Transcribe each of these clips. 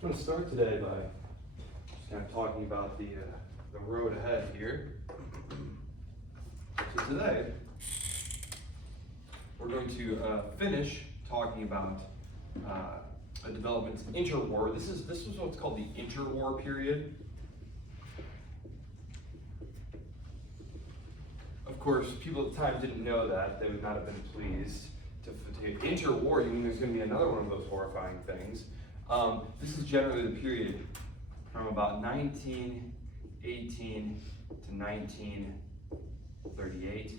I'm going to start today by just kind of talking about the road ahead here. So today, we're going to finish talking about developments interwar. This is what's called the interwar period. Of course, people at the time didn't know that. They would not have been pleased to interwar. You mean there's going to be another one of those horrifying things? This is generally the period from about 1918 to 1938.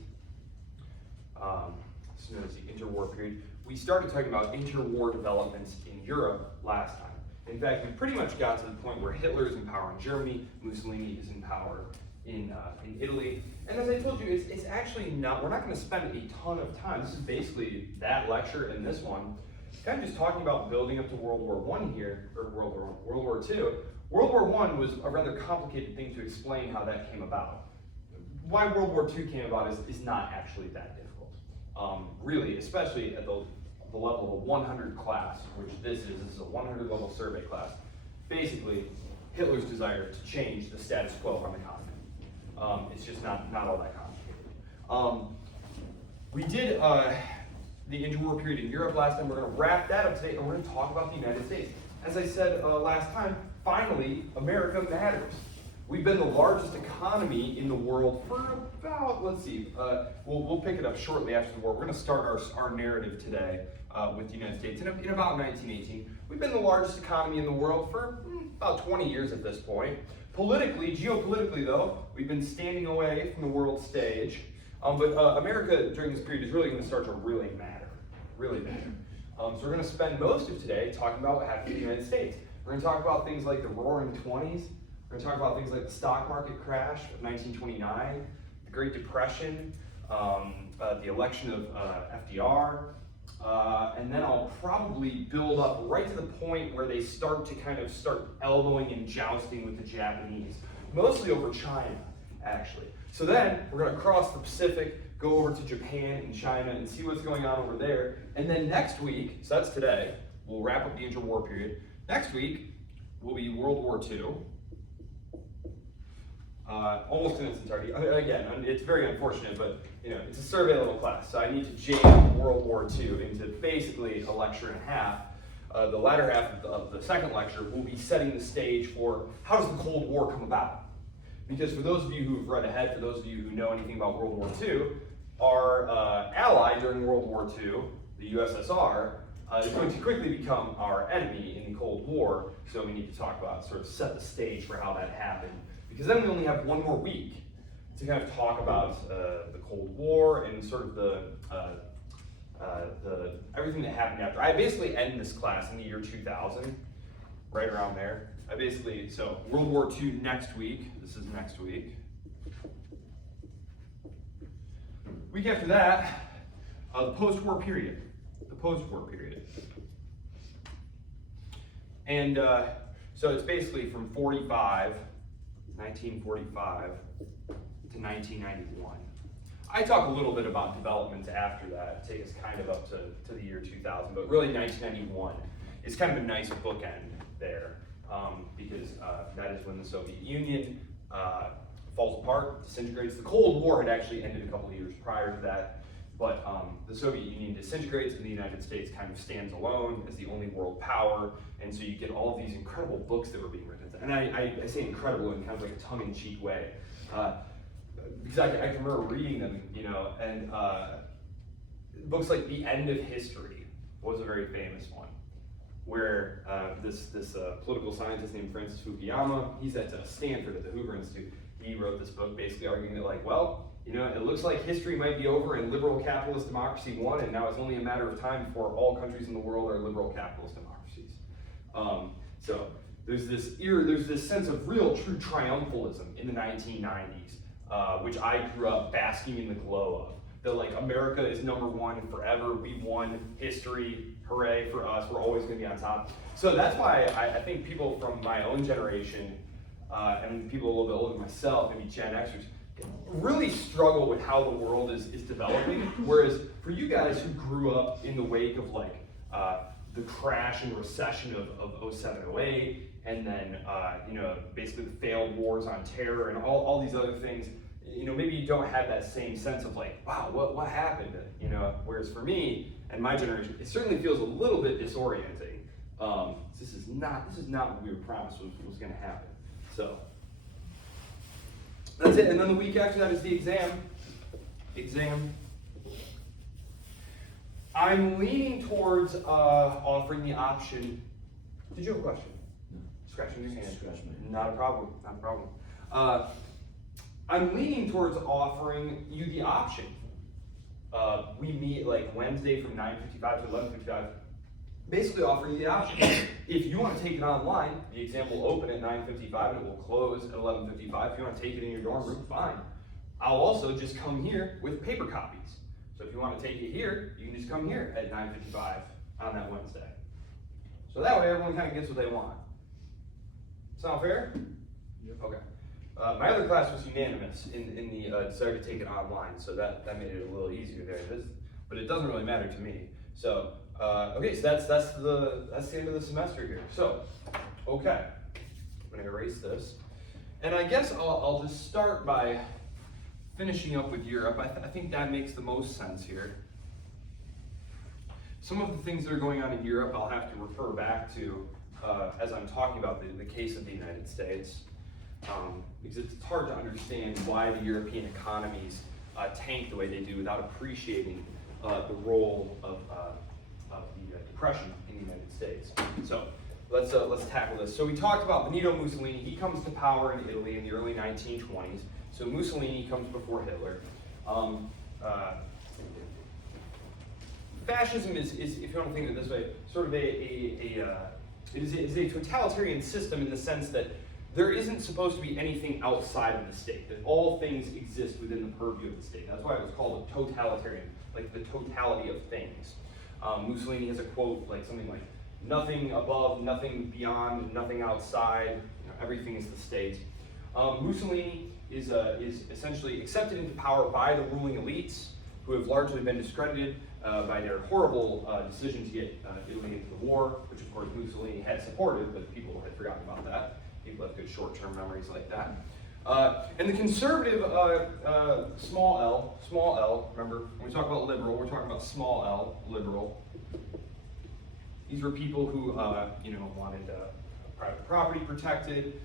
This is known as the interwar period. We started talking about interwar developments in Europe last time. In fact, we pretty much got to the point where Hitler is in power in Germany, Mussolini is in power in Italy. And as I told you, it's actually not, we're not going to spend a ton of time. This is basically that lecture and this one, kind of just talking about building up to World War I here, or World War II. World War I was a rather complicated thing to explain how that came about. Why World War II came about is not actually that difficult. Really, especially at the level of a 100 class, which this is a 100 level survey class. Basically, Hitler's desire to change the status quo on the continent. It's just not all that complicated. We did the interwar period in Europe last time. We're going to wrap that up today, and we're going to talk about the United States. As I said last time, finally, America matters. We've been the largest economy in the world for about, let's see, we'll pick it up shortly after the war. We're going to start our narrative today with the United States in about 1918. We've been the largest economy in the world for about 20 years at this point. Politically, geopolitically though, we've been standing away from the world stage. But America during this period is really going to start to really matter. So we're going to spend most of today talking about what happened in the United States. We're going to talk about things like the Roaring 20s. We're going to talk about things like the stock market crash of 1929, the Great Depression, the election of FDR, and then I'll probably build up right to the point where they start elbowing and jousting with the Japanese, mostly over China, actually. So then we're going to cross the Pacific, go over to Japan and China and see what's going on over there. And then next week, so that's today, we'll wrap up the interwar period. Next week will be World War II. Almost in its entirety. Again, it's very unfortunate, but it's a survey level class, so I need to jam World War II into basically a lecture and a half. The latter half of the second lecture will be setting the stage for how does the Cold War come about? Because for those of you who've read ahead, for those of you who know anything about World War II, our ally during World War II, the USSR, is going to quickly become our enemy in the Cold War, so we need to talk about, sort of set the stage for how that happened. Because then we only have one more week to kind of talk about the Cold War and sort of the everything that happened after. I basically end this class in the year 2000, right around there. So World War II next week. This is next week. Week after that, the post-war period. The post-war period. And so it's basically from 1945 to 1991. I talk a little bit about developments after that, take us kind of up to the year 2000, but really 1991 is kind of a nice bookend there, because that is when the Soviet Union falls apart, disintegrates. The Cold War had actually ended a couple of years prior to that, but the Soviet Union disintegrates and the United States kind of stands alone as the only world power, and so you get all of these incredible books that were being written. And I say incredible in kind of like a tongue-in-cheek way, because I can remember reading them, and books like The End of History was a very famous one, where this political scientist named Francis Fukuyama, he's at Stanford at the Hoover Institute. He wrote this book basically arguing that it looks like history might be over and liberal capitalist democracy won, and now it's only a matter of time before all countries in the world are liberal capitalist democracies. So there's this sense of real true triumphalism in the 1990s, which I grew up basking in the glow of. That America is number one forever, we won history, hooray for us, we're always gonna be on top. So that's why I think people from my own generation, and people a little bit older than myself, maybe Gen Xers, really struggle with how the world is developing. Whereas for you guys who grew up in the wake of the crash and recession of 07, 08, and then basically the failed wars on terror and all these other things. Maybe you don't have that same sense of like, wow, what happened? Whereas for me and my generation, it certainly feels a little bit disorienting. This is not what we were promised was going to happen. So that's it. And then the week after that is the exam. I'm leaning towards offering the option. Did you have a question? No. Scratching your hand. Scratch my hand. Not a problem. I'm leaning towards offering you the option. We meet like Wednesday from 9:55 to 11:55. Basically offering you the option. If you want to take it online, the exam will open at 9:55 and it will close at 11:55. If you want to take it in your dorm room, fine. I'll also just come here with paper copies. So if you want to take it here, you can just come here at 9:55 on that Wednesday. So that way everyone kind of gets what they want. Sound fair? Yep. Okay. My other class was unanimous in the desire to take it online, so that made it a little easier there. But it doesn't really matter to me. So okay, so that's the end of the semester here. So okay, I'm gonna erase this, and I guess I'll just start by finishing up with Europe. I think that makes the most sense here. Some of the things that are going on in Europe, I'll have to refer back to as I'm talking about the case of the United States. Because it's hard to understand why the European economies tank the way they do without appreciating the role of the Depression in the United States. So let's tackle this. So we talked about Benito Mussolini. He comes to power in Italy in the early 1920s. So Mussolini comes before Hitler. Fascism is, if you want to think of it this way, sort of it is a totalitarian system in the sense that there isn't supposed to be anything outside of the state, that all things exist within the purview of the state. That's why it was called a totalitarian, like the totality of things. Mussolini has a quote, like something like, nothing above, nothing beyond, nothing outside, everything is the state. Mussolini is essentially accepted into power by the ruling elites, who have largely been discredited by their horrible decision to get Italy into the war, which of course Mussolini had supported, but people had forgotten about that. People have good short-term memories like that. And the conservative, small l, remember, when we talk about liberal, we're talking about small l, liberal. These were people who, wanted private property protected,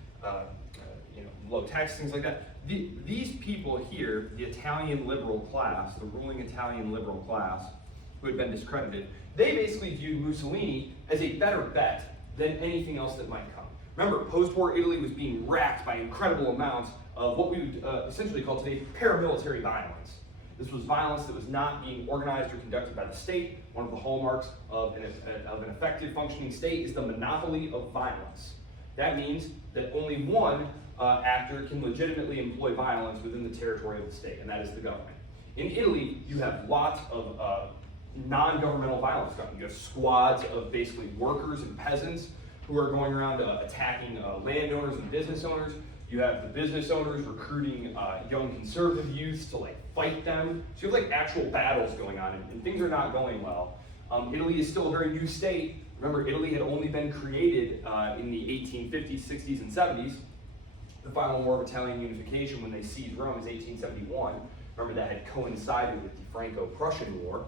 low tax, things like that. These people here, the Italian liberal class, the ruling Italian liberal class, who had been discredited, they basically viewed Mussolini as a better bet than anything else that might come. Remember, post-war Italy was being racked by incredible amounts of what we would essentially call today paramilitary violence. This was violence that was not being organized or conducted by the state. One of the hallmarks of an effective functioning state is the monopoly of violence. That means that only one actor can legitimately employ violence within the territory of the state, and that is the government. In Italy, you have lots of non-governmental violence coming. You have squads of basically workers and peasants who are going around attacking landowners and business owners. You have the business owners recruiting young conservative youths to fight them. So you have actual battles going on, and things are not going well. Italy is still a very new state. Remember, Italy had only been created in the 1850s, 60s, and 70s. The final war of Italian unification when they seized Rome is 1871. Remember, that had coincided with the Franco-Prussian War.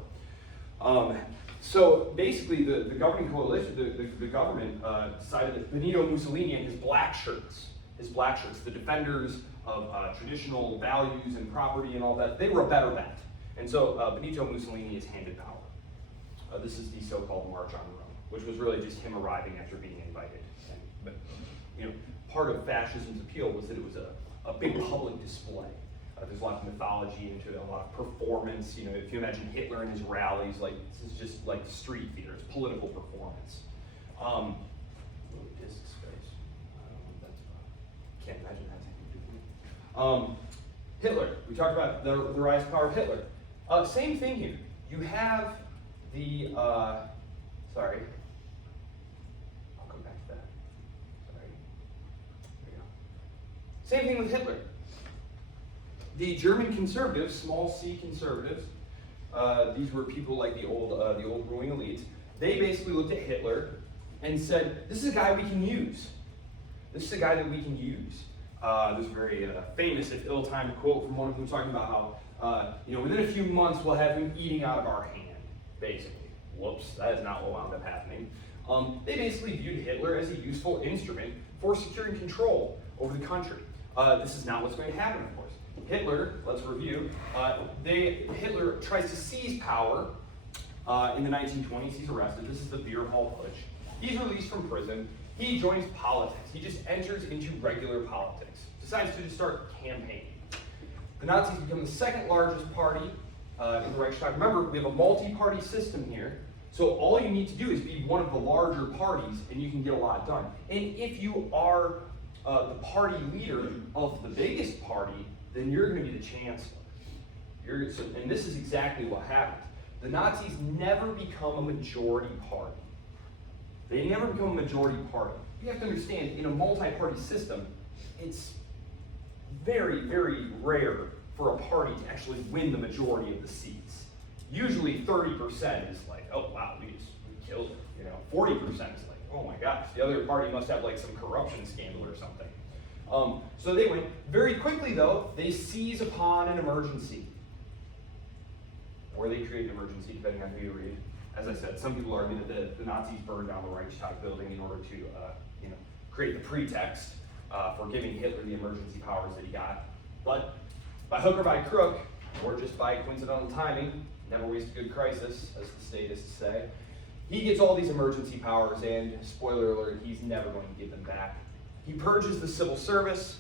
So basically, the governing coalition, the government decided that Benito Mussolini and his black shirts, the defenders of traditional values and property and all that, they were a better bet. And so Benito Mussolini is handed power. This is the so-called March on Rome, which was really just him arriving after being invited. But part of fascism's appeal was that it was a big public display. There's a lot of mythology into it, a lot of performance. If you imagine Hitler and his rallies, this is just like street theater. It's political performance. Little disk space. Can't imagine that's Hitler. We talked about the rise of power of Hitler. Same thing here. You have the sorry. I'll come back to that. Sorry. There we go. Same thing with Hitler. The German conservatives, small c conservatives, these were people like the old ruling elites. they basically looked at Hitler and said, this is a guy we can use. This is a guy that we can use. There's a very famous, if ill-timed quote from one of them talking about how, within a few months we'll have him eating out of our hand, basically. Whoops, that is not what wound up happening. They basically viewed Hitler as a useful instrument for securing control over the country. This is not what's going to happen, of course. Hitler, let's review, Hitler tries to seize power in the 1920s. He's arrested. This is the Beer Hall Putsch. He's released from prison. He joins politics. He just enters into regular politics. Decides to just start campaigning. The Nazis become the second largest party in the Reichstag. Remember, we have a multi-party system here. So all you need to do is be one of the larger parties and you can get a lot done. And if you are the party leader of the biggest party, then you're going to be the chancellor. And this is exactly what happens. The Nazis never become a majority party. They never become a majority party. You have to understand, in a multi-party system, it's very, very rare for a party to actually win the majority of the seats. Usually 30% is like, oh wow, we killed it. 40% is like, oh my gosh, the other party must have like some corruption scandal or something. So they went very quickly though, they seize upon an emergency. Or they create an emergency, depending on who you read. As I said, some people argue that the Nazis burned down the Reichstag building in order to create the pretext for giving Hitler the emergency powers that he got. But by hook or by crook, or just by coincidental timing, never waste a good crisis, as the statists say, he gets all these emergency powers, and spoiler alert, he's never going to give them back. He purges the civil service,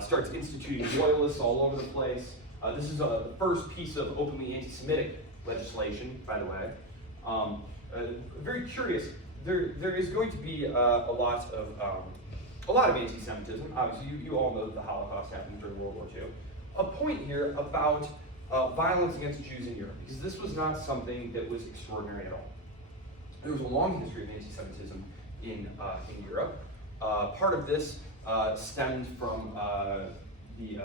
starts instituting loyalists all over the place. This is the first piece of openly anti-Semitic legislation, by the way. Very curious. There is going to be a lot of anti-Semitism. Obviously, you all know that the Holocaust happened during World War II. A point here about violence against Jews in Europe, because this was not something that was extraordinary at all. There was a long history of anti-Semitism in Europe. Part of this stemmed from the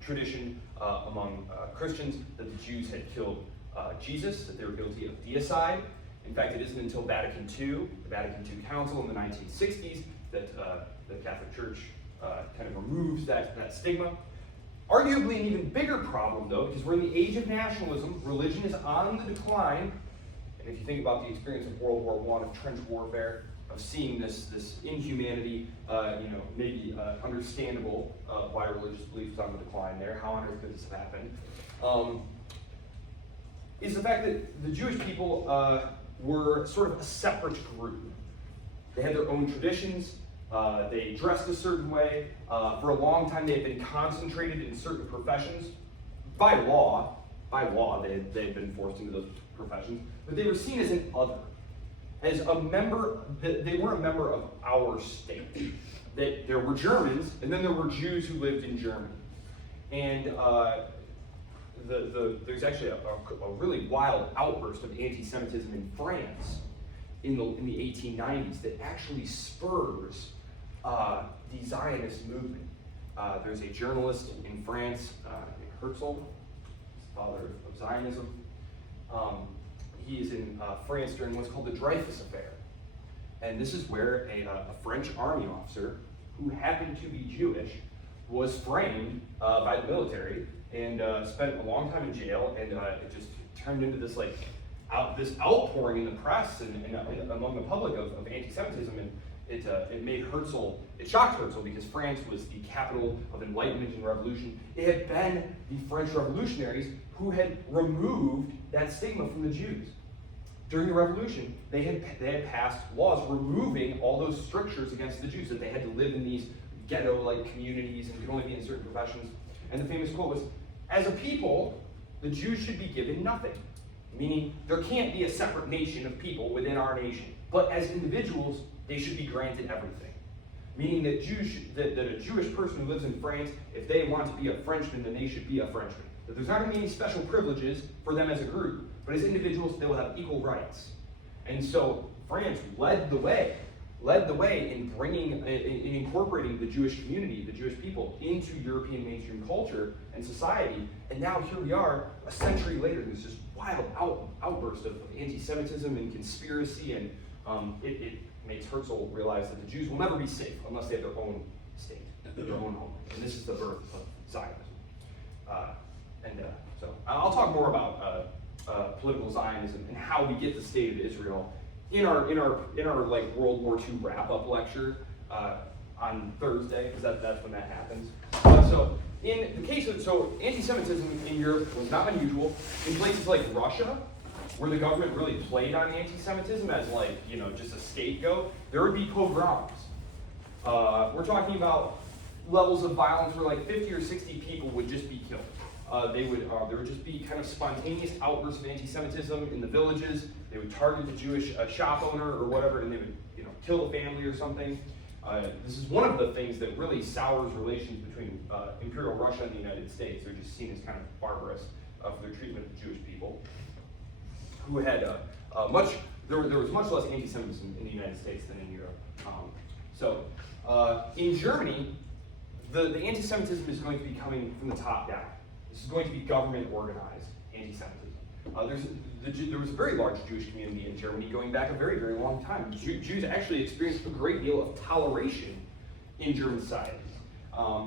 tradition among Christians that the Jews had killed Jesus, that they were guilty of deicide. In fact, it isn't until Vatican II, the Vatican II Council in the 1960s, that the Catholic Church kind of removes that stigma. Arguably an even bigger problem, though, because we're in the age of nationalism, religion is on the decline, and if you think about the experience of World War I, of trench warfare, of seeing this inhumanity, maybe understandable why religious belief is on the decline there, how on earth could this have happened, is the fact that the Jewish people were sort of a separate group. They had their own traditions, they dressed a certain way. For a long time they had been concentrated in certain professions. By law, they had been forced into those professions, but they were seen as an other. As a member, they weren't a member of our state. That there were Germans, and then there were Jews who lived in Germany. And there's actually a really wild outburst of anti-Semitism in France in the 1890s that actually spurs the Zionist movement. There's a journalist in France, named Herzl, father of Zionism. He is in France during what's called the Dreyfus Affair. And this is where a French army officer who happened to be Jewish was framed by the military and spent a long time in jail, and it just turned into this this outpouring in the press and among the public of anti-Semitism, and it shocked Herzl because France was the capital of enlightenment and revolution. It had been the French revolutionaries who had removed that stigma from the Jews. During the revolution, they had passed laws removing all those strictures against the Jews, that they had to live in these ghetto-like communities and could only be in certain professions. And the famous quote was, "As a people, the Jews should be given nothing," meaning there can't be a separate nation of people within our nation. But as individuals, they should be granted everything. Meaning that that a Jewish person who lives in France, if they want to be a Frenchman, then they should be a Frenchman. That there's not going to be any special privileges for them as a group, but as individuals, they will have equal rights. And so France led the way led the way in in incorporating the Jewish community, the Jewish people, into European mainstream culture and society. And now here we are, a century later, there's this wild outburst of anti-Semitism and conspiracy, and it makes Herzl realize that the Jews will never be safe unless they have their own state, their own homeland. And this is the birth of Zionism. So I'll talk more about political Zionism and how we get the state of Israel in our like World War II wrap-up lecture on Thursday, because that's when that happens. So in the case of anti-Semitism in Europe was not unusual. In places like Russia, where the government really played on anti-Semitism as just a scapegoat, there would be pogroms. We're talking about levels of violence where like 50 or 60 people would just be killed. There would just be kind of spontaneous outbursts of anti-Semitism in the villages. They would target the Jewish shop owner or whatever, and they would kill the family or something. This is one of the things that really sours relations between Imperial Russia and the United States. They're just seen as kind of barbarous for their treatment of the Jewish people, who had there was much less anti-Semitism in the United States than in Europe. In Germany, the anti-Semitism is going to be coming from the top down. This is going to be government-organized anti-Semitism. There was a very large Jewish community in Germany going back a very, very long time. Jews actually experienced a great deal of toleration in German societies,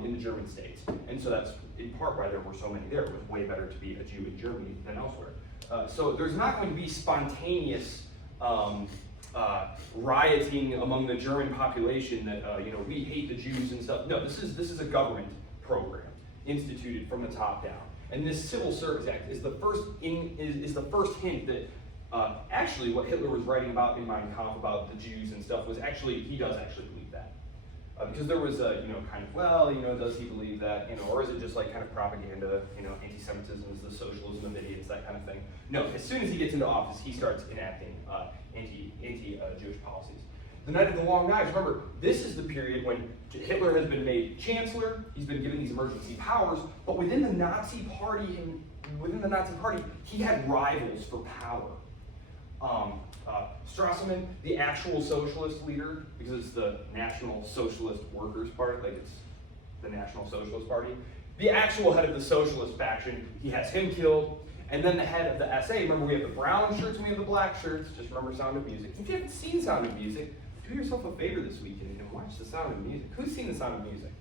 in the German states. And so that's in part why there were so many there. It was way better to be a Jew in Germany than elsewhere. So there's not going to be spontaneous rioting among the German population that we hate the Jews and stuff. No, this is a government program instituted from the top down. And this Civil Service Act is the first hint that actually what Hitler was writing about in Mein Kampf about the Jews and stuff was he does actually believe that. Because there was does he believe that, or is it just like kind of propaganda, anti-Semitism is the socialism of idiots, that kind of thing. No, as soon as he gets into office, he starts enacting anti-Jewish policies. The Night of the Long Knives, remember, this is the period when Hitler has been made chancellor, he's been given these emergency powers, but within the Nazi party, he had rivals for power. Stresemann, the actual socialist leader, because it's the National Socialist Workers' Party, like it's the National Socialist Party, the actual head of the socialist faction, he has him killed, and then the head of the SA, remember we have the brown shirts and we have the black shirts, just remember Sound of Music. If you haven't seen Sound of Music, do yourself a favor this weekend and watch The Sound of Music. Who's seen The Sound of Music?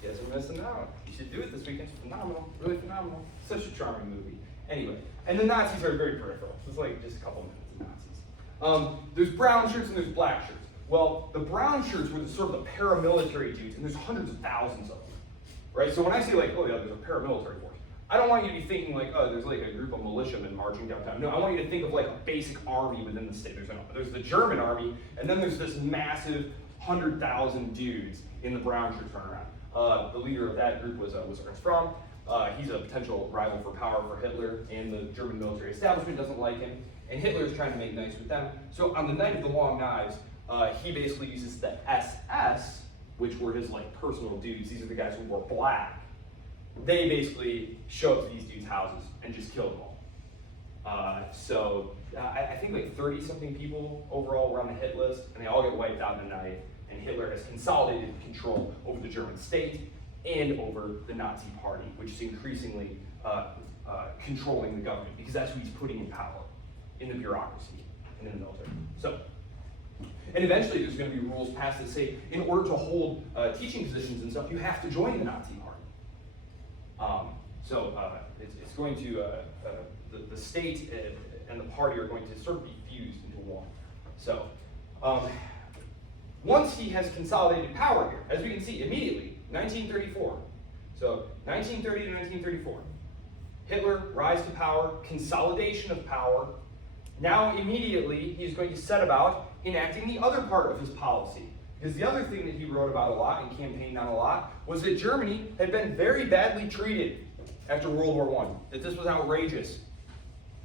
You guys are missing out. You should do it this weekend. It's phenomenal, really phenomenal. Such a charming movie. Anyway, and the Nazis are very peripheral. It's like just a couple minutes of Nazis. There's brown shirts and there's black shirts. Well, the brown shirts were sort of the paramilitary dudes, and there's hundreds of thousands of them, right? So when I say like, oh yeah, there's a paramilitary force, I don't want you to be thinking like, oh, there's like a group of militiamen marching downtown. No, I want you to think of like a basic army within the state. There's the German army, and then there's this massive 100,000 dudes in the brown shirts running around. The leader of that group was Ernst Fromm. He's a potential rival for power for Hitler, and the German military establishment doesn't like him, and Hitler is trying to make nice with them. So on the Night of the Long Knives, he basically uses the SS, which were his like personal dudes. These are the guys who wore black. They basically show up to these dudes' houses and just kill them all. I think like 30-something people overall were on the hit list, and they all get wiped out in the night, and Hitler has consolidated control over the German state and over the Nazi party, which is increasingly controlling the government, because that's who he's putting in power, in the bureaucracy and in the military. And eventually there's going to be rules passed that say, in order to hold teaching positions and stuff, you have to join the Nazi party. It's going to, the state and the party are going to sort of be fused into one. So, once he has consolidated power here, as we can see immediately, 1934. So, 1930 to 1934. Hitler, rise to power, consolidation of power. Now, immediately, he's going to set about enacting the other part of his policy. Because the other thing that he wrote about a lot and campaigned on a lot was that Germany had been very badly treated after World War I. That this was outrageous.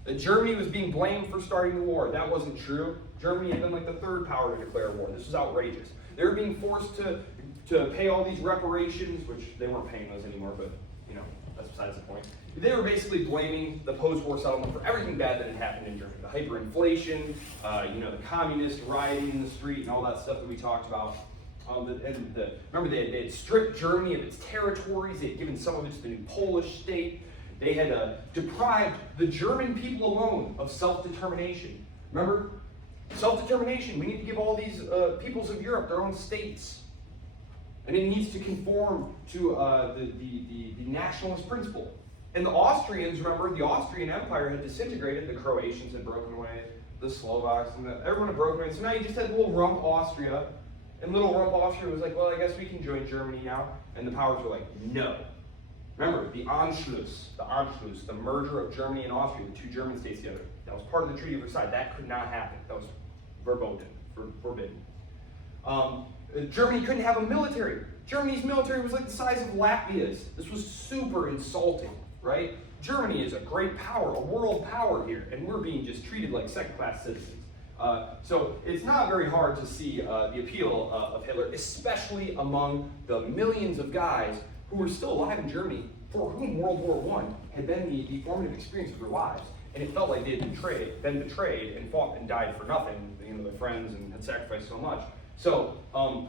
That Germany was being blamed for starting the war. That wasn't true. Germany had been like the third power to declare war. This was outrageous. They were being forced to pay all these reparations, which they weren't paying those anymore, but that's besides the point. They were basically blaming the post-war settlement for everything bad that had happened in Germany. The hyperinflation, the communists rioting in the street and all that stuff that we talked about. Remember, they had stripped Germany of its territories. They had given some of it to the new Polish state. They had deprived the German people alone of self-determination. Remember? Self-determination. We need to give all these peoples of Europe their own states. And it needs to conform to the nationalist principle. And the Austrians, remember, the Austrian Empire had disintegrated. The Croatians had broken away. The Slovaks, and everyone had broken away. So now you just had little rump Austria. And little rump Austria was like, well, I guess we can join Germany now. And the powers were like, no. Remember, the Anschluss, the merger of Germany and Austria, the two German states together. That was part of the Treaty of Versailles. That could not happen. That was forbidden. Germany couldn't have a military. Germany's military was like the size of Latvia's. This was super insulting, right? Germany is a great power, a world power here, and we're being just treated like second-class citizens. So it's not very hard to see the appeal of Hitler, especially among the millions of guys who were still alive in Germany, for whom World War I had been the formative experience of their lives. And it felt like they had been betrayed and fought and died for nothing, their friends, and had sacrificed so much. So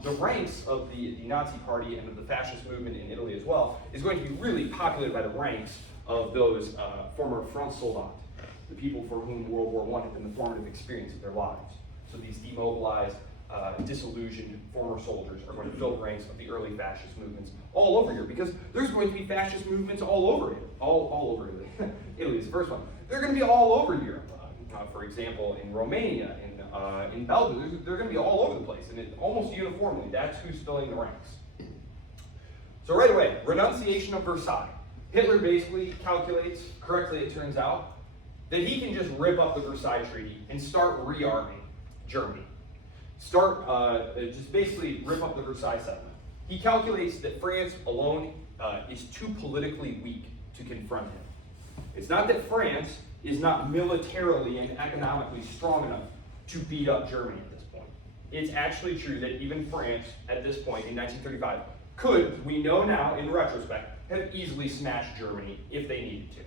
the ranks of the Nazi Party and of the fascist movement in Italy as well is going to be really populated by the ranks of those former Front Soldat, the people for whom World War I had been the formative experience of their lives. So these demobilized, disillusioned former soldiers are going to fill the ranks of the early fascist movements all over here, because there's going to be fascist movements all over it. All over Italy. Italy is the first one. They're going to be all over Europe. For example, in Romania, in Belgium, they're going to be all over the place, and almost uniformly, that's who's filling the ranks. So right away, renunciation of Versailles. Hitler basically calculates, correctly it turns out, that he can just rip up the Versailles Treaty and start rearming Germany. Just basically rip up the Versailles settlement. He calculates that France alone is too politically weak to confront him. It's not that France is not militarily and economically strong enough to beat up Germany at this point. It's actually true that even France, at this point in 1935, could, we know now in retrospect, have easily smashed Germany if they needed to.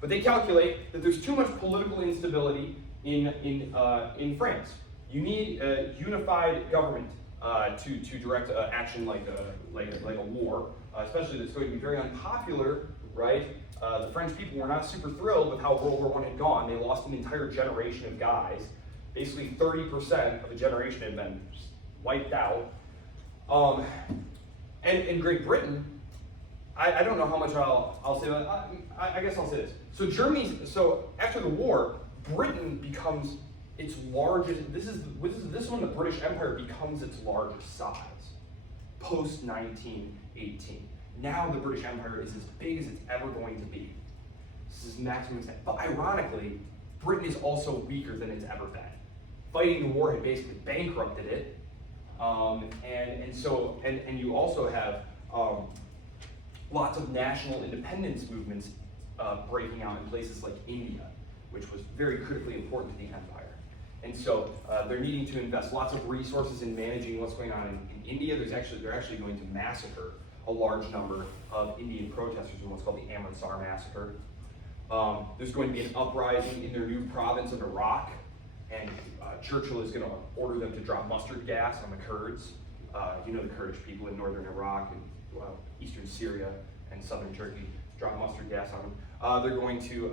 But they calculate that there's too much political instability in France. You need a unified government to direct action like a war, especially that's going to be very unpopular, right? The French people were not super thrilled with how World War I had gone. They lost an entire generation of guys. Basically 30% of a generation had been wiped out. And in Great Britain, I don't know how much I'll say, but I guess I'll say this. So after the war, Britain becomes its largest, this is when the British Empire becomes its largest size, post-1918. Now the British Empire is as big as it's ever going to be. This is maximum extent. But ironically, Britain is also weaker than it's ever been. Fighting the war had basically bankrupted it. And you also have lots of national independence movements breaking out in places like India, which was very critically important to the empire. And so they're needing to invest lots of resources in managing what's going on in India. They're actually going to massacre a large number of Indian protesters in what's called the Amritsar massacre. There's going to be an uprising in their new province of Iraq, and Churchill is going to order them to drop mustard gas on the Kurds. The Kurdish people in northern Iraq and eastern Syria and southern Turkey, drop mustard gas on them. They're going to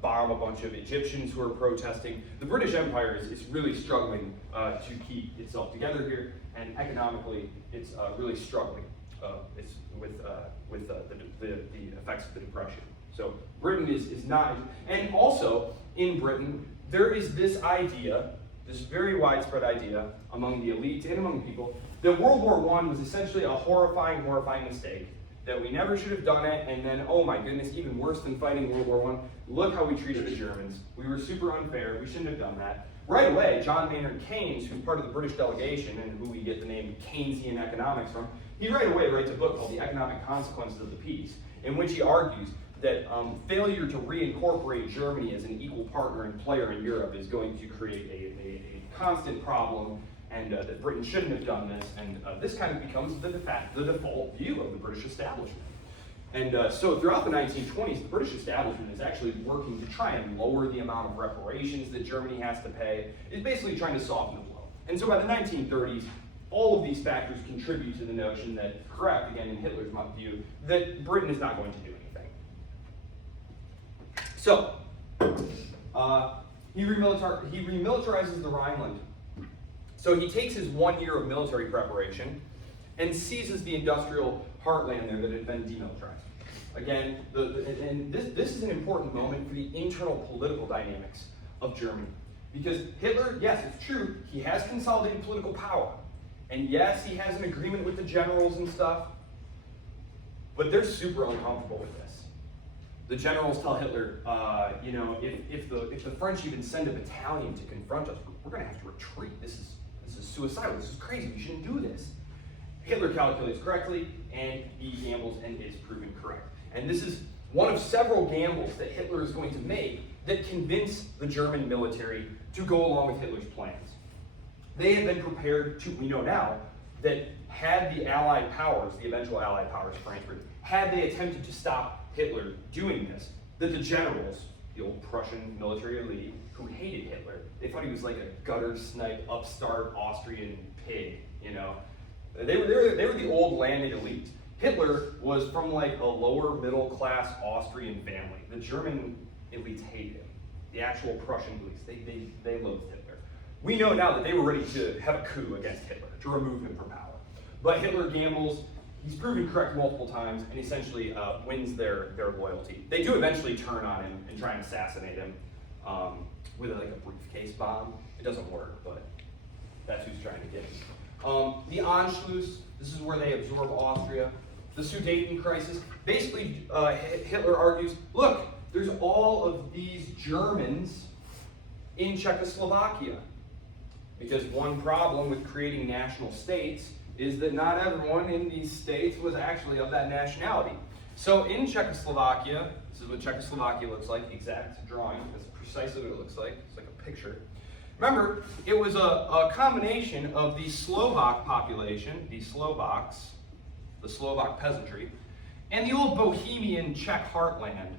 bomb a bunch of Egyptians who are protesting. The British Empire is really struggling to keep itself together here, and economically it's really struggling. It's with the effects of the Depression. So Britain is not, and also in Britain, there is this idea, this very widespread idea among the elites and among the people, that World War I was essentially a horrifying mistake, that we never should have done it, and then, oh my goodness, even worse than fighting World War I, look how we treated the Germans. We were super unfair, we shouldn't have done that. Right away, John Maynard Keynes, who's part of the British delegation and who we get the name Keynesian economics from, he right away writes a book called The Economic Consequences of the Peace, in which he argues that failure to reincorporate Germany as an equal partner and player in Europe is going to create a constant problem, and that Britain shouldn't have done this, and this kind of becomes the default view of the British establishment. And so throughout the 1920s, the British establishment is actually working to try and lower the amount of reparations that Germany has to pay. It's basically trying to soften the blow. And so by the 1930s, all of these factors contribute to the notion that, correct, again, in Hitler's view, that Britain is not going to do anything. So, he remilitarizes the Rhineland. So he takes his 1 year of military preparation and seizes the industrial heartland there that had been demilitarized. Again, this is an important moment for the internal political dynamics of Germany. Because Hitler, yes, it's true, he has consolidated political power. And yes, he has an agreement with the generals and stuff, but they're super uncomfortable with this. The generals tell Hitler, you know, if the French even send a battalion to confront us, we're going to have to retreat. This is suicidal. This is crazy. We shouldn't do this. Hitler calculates correctly, and he gambles and is proven correct. And this is one of several gambles that Hitler is going to make that convince the German military to go along with Hitler's plans. They had been prepared to, we know now, that had the Allied powers, the eventual Allied powers, Frankfurt, had they attempted to stop Hitler doing this, that the generals, the old Prussian military elite, who hated Hitler, they thought he was like a gutter snipe, upstart Austrian pig, you know? They were the old landed elite. Hitler was from like a lower middle class Austrian family. The German elites hated him. The actual Prussian elites, they loathed Hitler. We know now that they were ready to have a coup against Hitler, to remove him from power. But Hitler gambles, he's proven correct multiple times, and essentially wins their loyalty. They do eventually turn on him and try and assassinate him with like a briefcase bomb. It doesn't work, but that's who's trying to get him. The Anschluss, this is where they absorb Austria. The Sudeten crisis, basically Hitler argues, look, there's all of these Germans in Czechoslovakia. Because one problem with creating national states is that not everyone in these states was actually of that nationality. So in Czechoslovakia, this is what Czechoslovakia looks like, exact drawing, that's precisely what it looks like. It's like a picture. Remember, it was a combination of the Slovak population, the Slovaks, the Slovak peasantry, and the old Bohemian Czech heartland,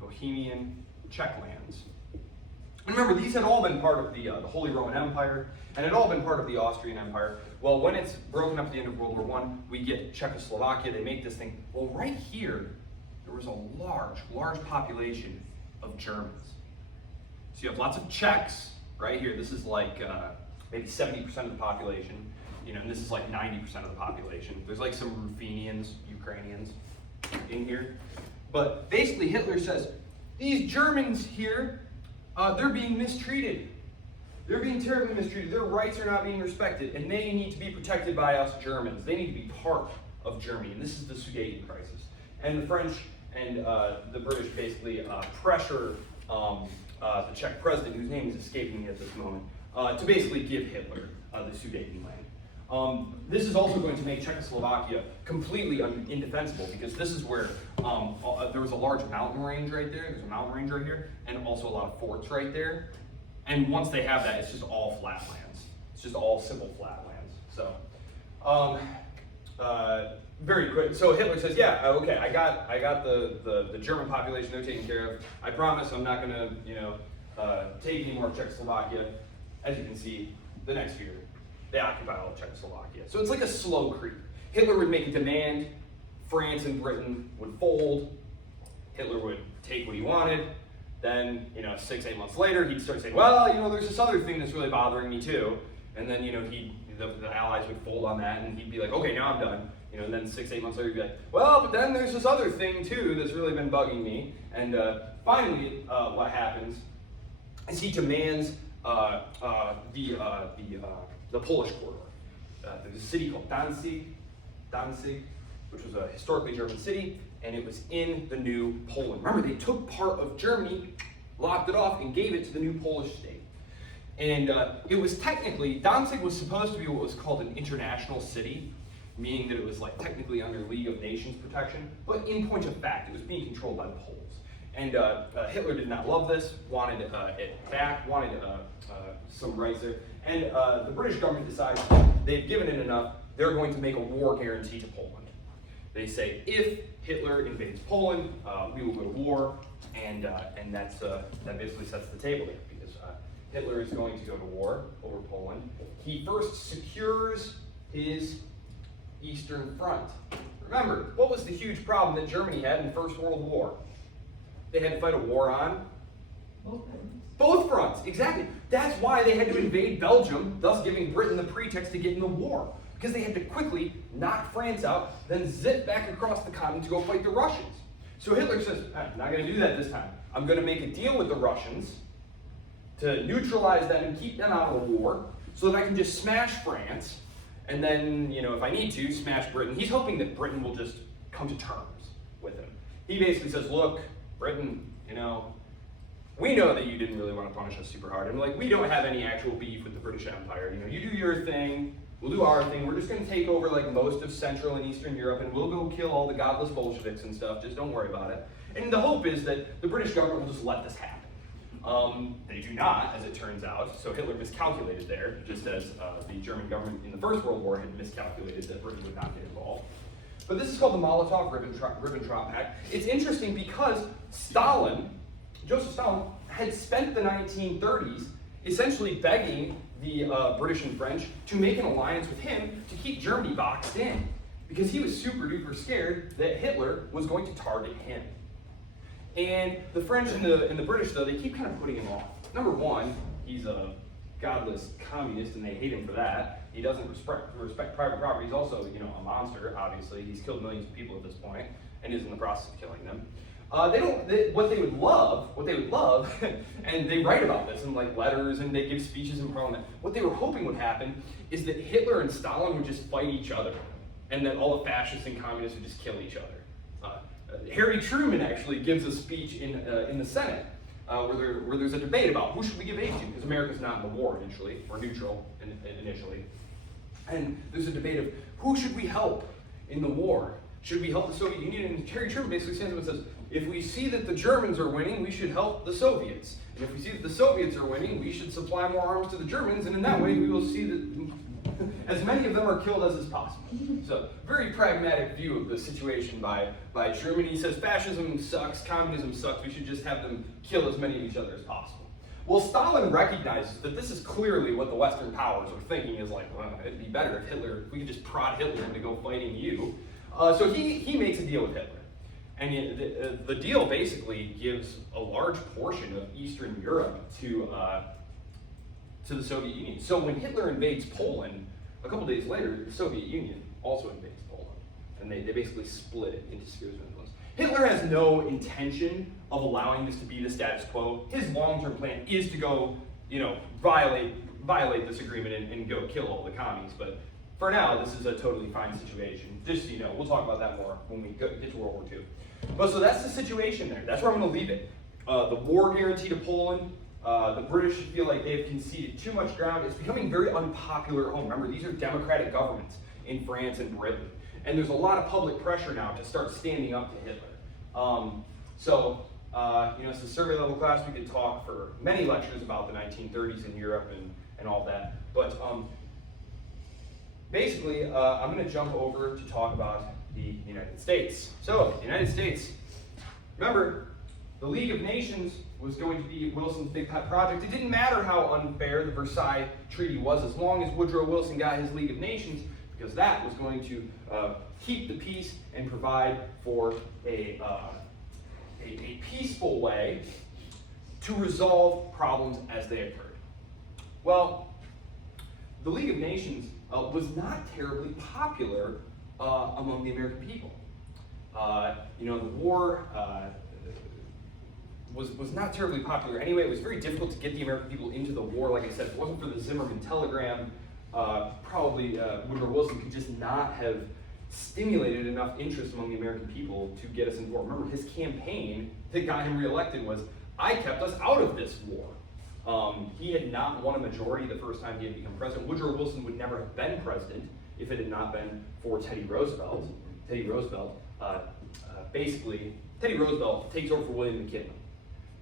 Bohemian Czech lands. And remember, these had all been part of the Holy Roman Empire, and had all been part of the Austrian Empire. Well, when it's broken up at the end of World War I, we get Czechoslovakia, they make this thing. Well, right here, there was a large population of Germans. So you have lots of Czechs, right here. This is like maybe 70% of the population, you know, and this is like 90% of the population. There's like some Ruthenians, Ukrainians in here. But basically Hitler says, these Germans here, they're being mistreated. They're being terribly mistreated. Their rights are not being respected, and they need to be protected by us Germans. They need to be part of Germany, and this is the Sudeten crisis. And the French and the British basically pressure the Czech president, whose name is escaping me at this moment, to basically give Hitler the Sudeten land. This is also going to make Czechoslovakia completely indefensible, because this is where there was a large mountain range right there. There's a mountain range right here, and also a lot of forts right there. And once they have that, it's just all flatlands. It's just all simple flatlands. So, very quick. So Hitler says, "Yeah, okay, I got the German population. They're taken care of. I promise I'm not going to take any more of Czechoslovakia." As you can see, the next year they occupy all of Czechoslovakia. So it's like a slow creep. Hitler would make a demand. France and Britain would fold. Hitler would take what he wanted. Then, 6-8 months later, he'd start saying, well, there's this other thing that's really bothering me too. And then, the Allies would fold on that, and he'd be like, okay, now I'm done. And then 6-8 months later, he'd be like, well, but then there's this other thing too that's really been bugging me. And finally, what happens is he demands the Polish corridor. There's a city called Danzig, which was a historically German city, and it was in the new Poland. Remember, they took part of Germany, locked it off, and gave it to the new Polish state. And it was technically, Danzig was supposed to be what was called an international city, meaning that it was like technically under League of Nations protection, but in point of fact, it was being controlled by the Poles. And Hitler did not love this, wanted it back, wanted some rights there. And the British government decides they've given it enough, they're going to make a war guarantee to Poland. They say if Hitler invades Poland, we will go to war, and that basically sets the table there, because Hitler is going to go to war over Poland. He first secures his Eastern Front. Remember, what was the huge problem that Germany had in the First World War? They had to fight a war on both fronts, exactly. That's why they had to invade Belgium, thus giving Britain the pretext to get in the war. Because they had to quickly knock France out, then zip back across the continent to go fight the Russians. So Hitler says, I'm not going to do that this time. I'm going to make a deal with the Russians to neutralize them and keep them out of the war, so that I can just smash France, and then, if I need to, smash Britain. He's hoping that Britain will just come to terms with him. He basically says, look, Britain, we know that you didn't really want to punish us super hard. And we don't have any actual beef with the British Empire. You do your thing, we'll do our thing. We're just going to take over most of Central and Eastern Europe, and we'll go kill all the godless Bolsheviks and stuff. Just don't worry about it. And the hope is that the British government will just let this happen. They do not, as it turns out. So Hitler miscalculated there, just as the German government in the First World War had miscalculated that Britain would not get involved. But this is called the Molotov-Ribbentrop Pact. It's interesting because Joseph Stalin, had spent the 1930s essentially begging the British and French to make an alliance with him to keep Germany boxed in, because he was super duper scared that Hitler was going to target him. And the French and the British, though, they keep kind of putting him off. Number one, he's a godless communist, and they hate him for that. He doesn't respect private property. He's also, a monster. Obviously, he's killed millions of people at this point, and is in the process of killing them. What they would love, and they write about this in letters, and they give speeches in Parliament. What they were hoping would happen is that Hitler and Stalin would just fight each other, and that all the fascists and communists would just kill each other. Harry Truman actually gives a speech in the Senate where there's a debate about who should we give aid to, because America's not in the war initially, or neutral initially. And there's a debate of who should we help in the war? Should we help the Soviet Union? And Harry Truman basically stands up and says, if we see that the Germans are winning, we should help the Soviets. And if we see that the Soviets are winning, we should supply more arms to the Germans, and in that way we will see that as many of them are killed as is possible. So, very pragmatic view of the situation by Truman. He says fascism sucks, communism sucks, we should just have them kill as many of each other as possible. Well, Stalin recognizes that this is clearly what the Western powers are thinking, is well, it'd be better if we could just prod Hitler into go fighting you. So he makes a deal with Hitler. And the deal basically gives a large portion of Eastern Europe to the Soviet Union. So when Hitler invades Poland, a couple days later, the Soviet Union also invades Poland. And they basically split it into spheres of influence. Hitler has no intention of allowing this to be the status quo. His long-term plan is to go, violate this agreement and go kill all the commies. But for now, this is a totally fine situation. Just so you know, we'll talk about that more when we get to World War II. But so that's the situation there. That's where I'm going to leave it. The war guarantee to Poland. The British feel like they have conceded too much ground. It's becoming very unpopular at home. Remember, these are democratic governments in France and Britain. And there's a lot of public pressure now to start standing up to Hitler. As a survey level class, we could talk for many lectures about the 1930s in Europe and all that. But basically, I'm going to jump over to talk about the United States. So, the United States, remember, the League of Nations was going to be Wilson's big pet project. It didn't matter how unfair the Versailles Treaty was, as long as Woodrow Wilson got his League of Nations, because that was going to keep the peace and provide for a peaceful way to resolve problems as they occurred. Well, the League of Nations was not terribly popular among the American people. The war was not terribly popular anyway. It was very difficult to get the American people into the war. Like I said, if it wasn't for the Zimmerman telegram, probably Woodrow Wilson could just not have stimulated enough interest among the American people to get us into war. Remember, his campaign that got him reelected was, I kept us out of this war. He had not won a majority the first time he had become president. Woodrow Wilson would never have been president if it had not been for Teddy Roosevelt. Teddy Roosevelt takes over for William McKinley.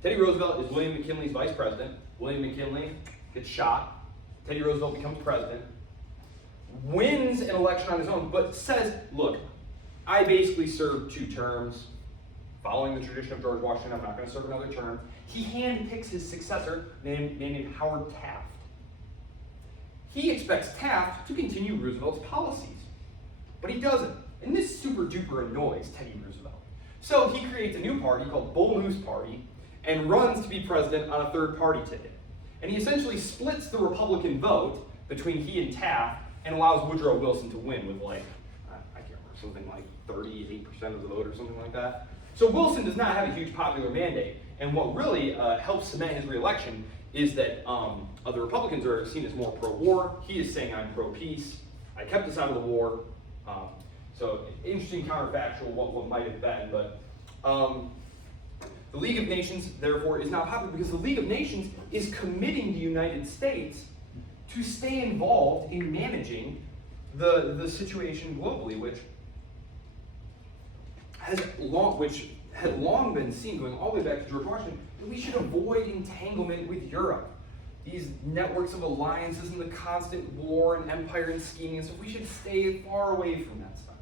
Teddy Roosevelt is William McKinley's vice president. William McKinley gets shot. Teddy Roosevelt becomes president, wins an election on his own, but says, look, I basically served 2 terms. Following the tradition of George Washington, I'm not going to serve another term. He handpicks his successor, named Howard Taft. He expects Taft to continue Roosevelt's policies, but he doesn't. And this super duper annoys Teddy Roosevelt. So he creates a new party called Bull Moose Party and runs to be president on a 3rd party ticket. And he essentially splits the Republican vote between he and Taft and allows Woodrow Wilson to win with I can't remember, something like 38% of the vote or something like that. So Wilson does not have a huge popular mandate, and what really helps cement his reelection is that the Republicans are seen as more pro-war. He is saying, I'm pro-peace. I kept us out of the war. So interesting counterfactual what might have been, but the League of Nations, therefore, is not popular because the League of Nations is committing the United States to stay involved in managing the situation globally, which had long been seen, going all the way back to George Washington, that we should avoid entanglement with Europe. These networks of alliances and the constant war and empire and scheming and stuff, we should stay far away from that stuff.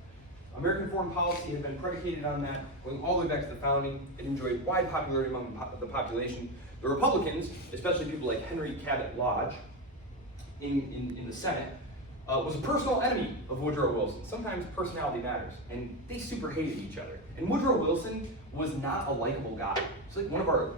American foreign policy had been predicated on that, going all the way back to the founding. It enjoyed wide popularity among the population. The Republicans, especially people like Henry Cabot Lodge in the Senate, was a personal enemy of Woodrow Wilson. Sometimes personality matters, and they super hated each other. And Woodrow Wilson was not a likable guy. He's like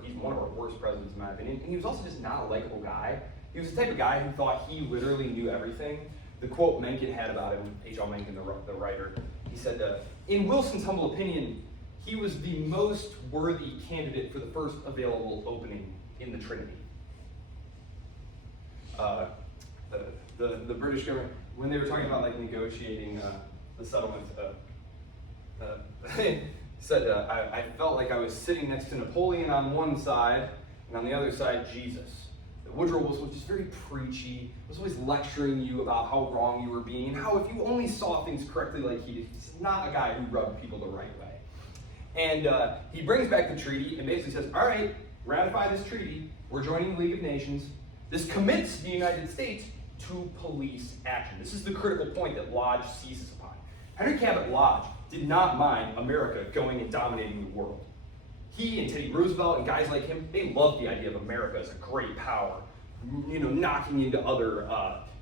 he's one of our worst presidents in my opinion, and he was also just not a likable guy. He was the type of guy who thought he literally knew everything. The quote Mencken had about him, H.L. Mencken, the writer, he said, in Wilson's humble opinion, he was the most worthy candidate for the first available opening in the Trinity. The British government, when they were talking about negotiating the settlement, said, I felt like I was sitting next to Napoleon on one side, and on the other side, Jesus. Woodrow Wilson was just very preachy, was always lecturing you about how wrong you were being, and how if you only saw things correctly like he did, he's not a guy who rubbed people the right way. And he brings back the treaty and basically says, all right, ratify this treaty, we're joining the League of Nations. This commits the United States to police action. This is the critical point that Lodge seizes upon. Henry Cabot Lodge did not mind America going and dominating the world. He and Teddy Roosevelt and guys like him, they loved the idea of America as a great power, knocking into other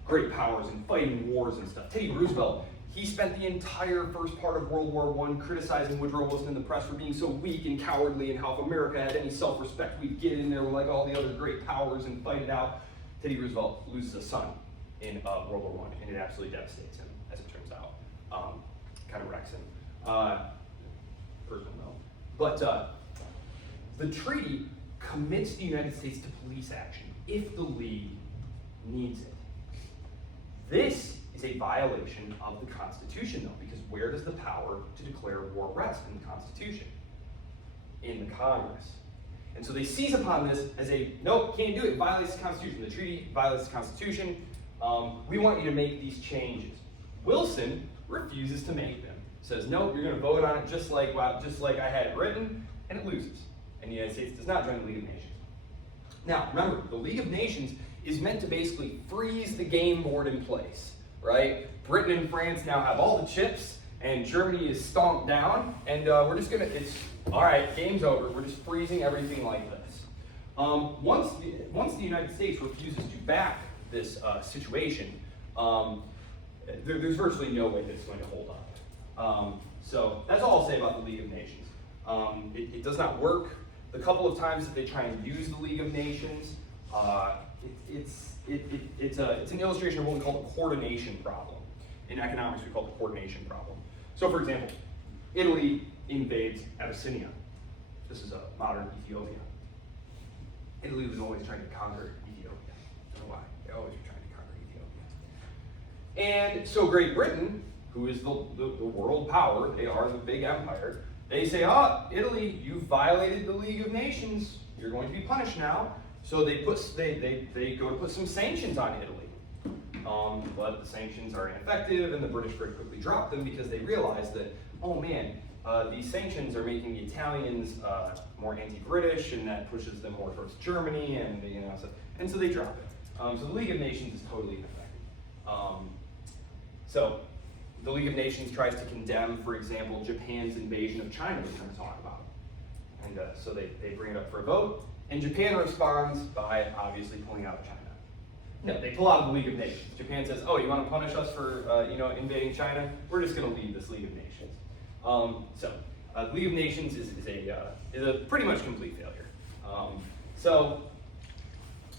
great powers and fighting wars and stuff. Teddy Roosevelt, he spent the entire first part of World War I criticizing Woodrow Wilson in the press for being so weak and cowardly, and how if America had any self-respect, we'd get in there with all the other great powers and fight it out. Teddy Roosevelt loses a son in World War I, and it absolutely devastates him, as it turns out. Kind of wrecks him. Personal note. But the treaty commits the United States to police action if the League needs it. This is a violation of the Constitution, though, because where does the power to declare war rest in the Constitution? In the Congress. And so they seize upon this as nope, can't do it, it violates the Constitution. The treaty violates the Constitution. We want you to make these changes. Wilson refuses to make them. Says, nope, you're going to vote on it just like I had it written, and it loses. And the United States does not join the League of Nations. Now, remember, the League of Nations is meant to basically freeze the game board in place, right? Britain and France now have all the chips, and Germany is stomped down, and we're just going to, all right, game's over. We're just freezing everything like this. Once the United States refuses to back this situation, there's virtually no way that it's going to hold up. So that's all I'll say about the League of Nations. It does not work. The couple of times that they try and use the League of Nations, it's an illustration of what we call the coordination problem. In economics, we call it the coordination problem. So, for example, Italy invades Abyssinia. This is a modern Ethiopia. Italy was always trying to conquer Ethiopia. I don't know why. They always were trying to conquer Ethiopia. And so Great Britain, who is the world power, they are the big empire, they say, Italy, you violated the League of Nations, you're going to be punished now. So they go to put some sanctions on Italy. But the sanctions are ineffective, and the British very quickly drop them because they realize that, oh man, these sanctions are making the Italians more anti-British, and that pushes them more towards Germany, and so they drop it. So the League of Nations is totally ineffective. So The League of Nations tries to condemn, for example, Japan's invasion of China, which I'm going to talk about. And so they bring it up for a vote, and Japan responds by obviously pulling out of China. No, they pull out of the League of Nations. Japan says, oh, you want to punish us for invading China? We're just going to leave this League of Nations. The League of Nations is a pretty much complete failure. So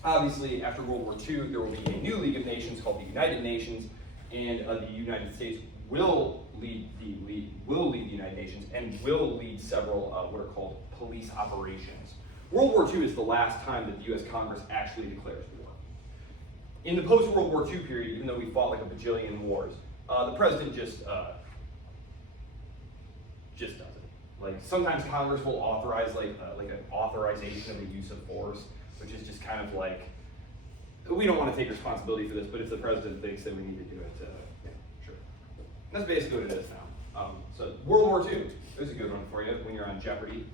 obviously, after World War II, there will be a new League of Nations called the United Nations, and the United States will lead the United Nations and will lead several what are called police operations. World War II is the last time that the U.S. Congress actually declares war. In the post-World War II period, even though we fought like a bajillion wars, the president just does it. Like sometimes Congress will authorize like an authorization of the use of force, which is just kind of like, we don't want to take responsibility for this, but if the president thinks that we need to do it, yeah, sure. That's basically what it is now. So World War II, there's a good one for you when you're on Jeopardy.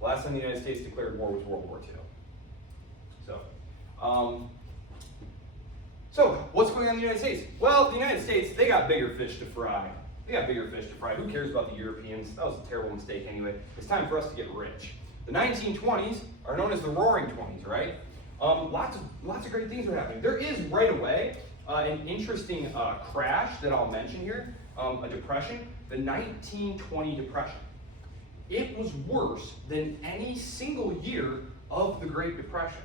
Last time the United States declared war was World War II. So what's going on in the United States? Well, the United States, they got bigger fish to fry. Who cares about the Europeans? That was a terrible mistake anyway. It's time for us to get rich. The 1920s are known as the Roaring 20s, right? Lots of great things are happening. There is right away an interesting crash that I'll mention here, a depression, the 1920 depression. It was worse than any single year of the Great Depression.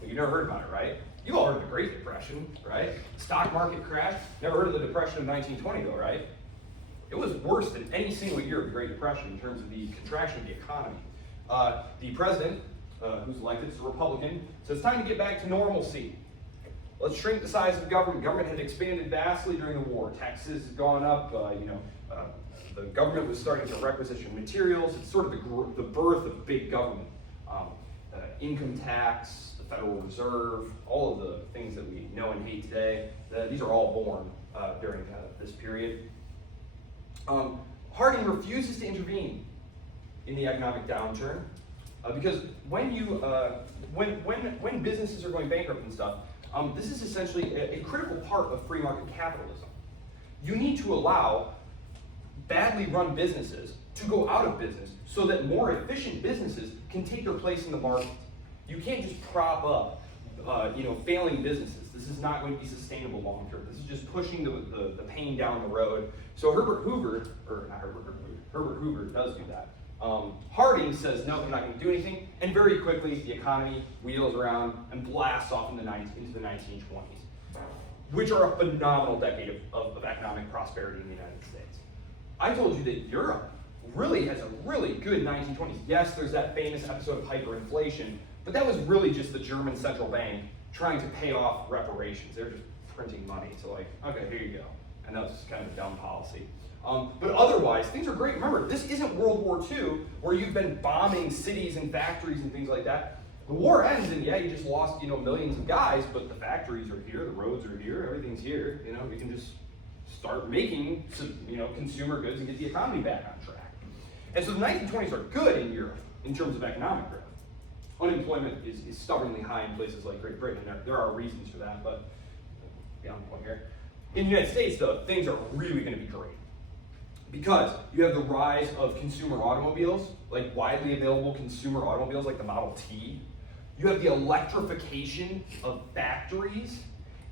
Well, you never heard about it, right? You all heard of the Great Depression, right? Stock market crash. Never heard of the Depression of 1920 though, right? It was worse than any single year of the Great Depression in terms of the contraction of the economy. The president, who's elected, is a Republican, so it's time to get back to normalcy. Let's shrink the size of government. Government had expanded vastly during the war. Taxes had gone up. The government was starting to requisition materials. It's sort of the birth of big government. Income tax, the Federal Reserve, all of the things that we know and hate today, these are all born during this period. Harding refuses to intervene in the economic downturn because when businesses are going bankrupt and stuff, this is essentially a critical part of free market capitalism. You need to allow badly run businesses to go out of business so that more efficient businesses can take their place in the market. You can't just prop up failing businesses. This is not going to be sustainable long term. This is just pushing the pain down the road. So Herbert Hoover does do that. Harding says, no, I'm not going to do anything, and very quickly the economy wheels around and blasts off into the 1920s, which are a phenomenal decade of economic prosperity in the United States. I told you that Europe really has a really good 1920s. Yes, there's that famous episode of hyperinflation, but that was really just the German central bank trying to pay off reparations. They're just printing money. So like, okay, here you go. And that was kind of a dumb policy. But otherwise, things are great. Remember, this isn't World War II where you've been bombing cities and factories and things like that. The war ends and yeah, you just lost millions of guys, but the factories are here, the roads are here, everything's here. We can just start making consumer goods and get the economy back on track. And so the 1920s are good in Europe in terms of economic growth. Unemployment is stubbornly high in places like Great Britain. There are reasons for that, but beyond the point here. In the United States, though, things are really going to be great because you have the rise of consumer automobiles, like widely available consumer automobiles like the Model T. You have the electrification of factories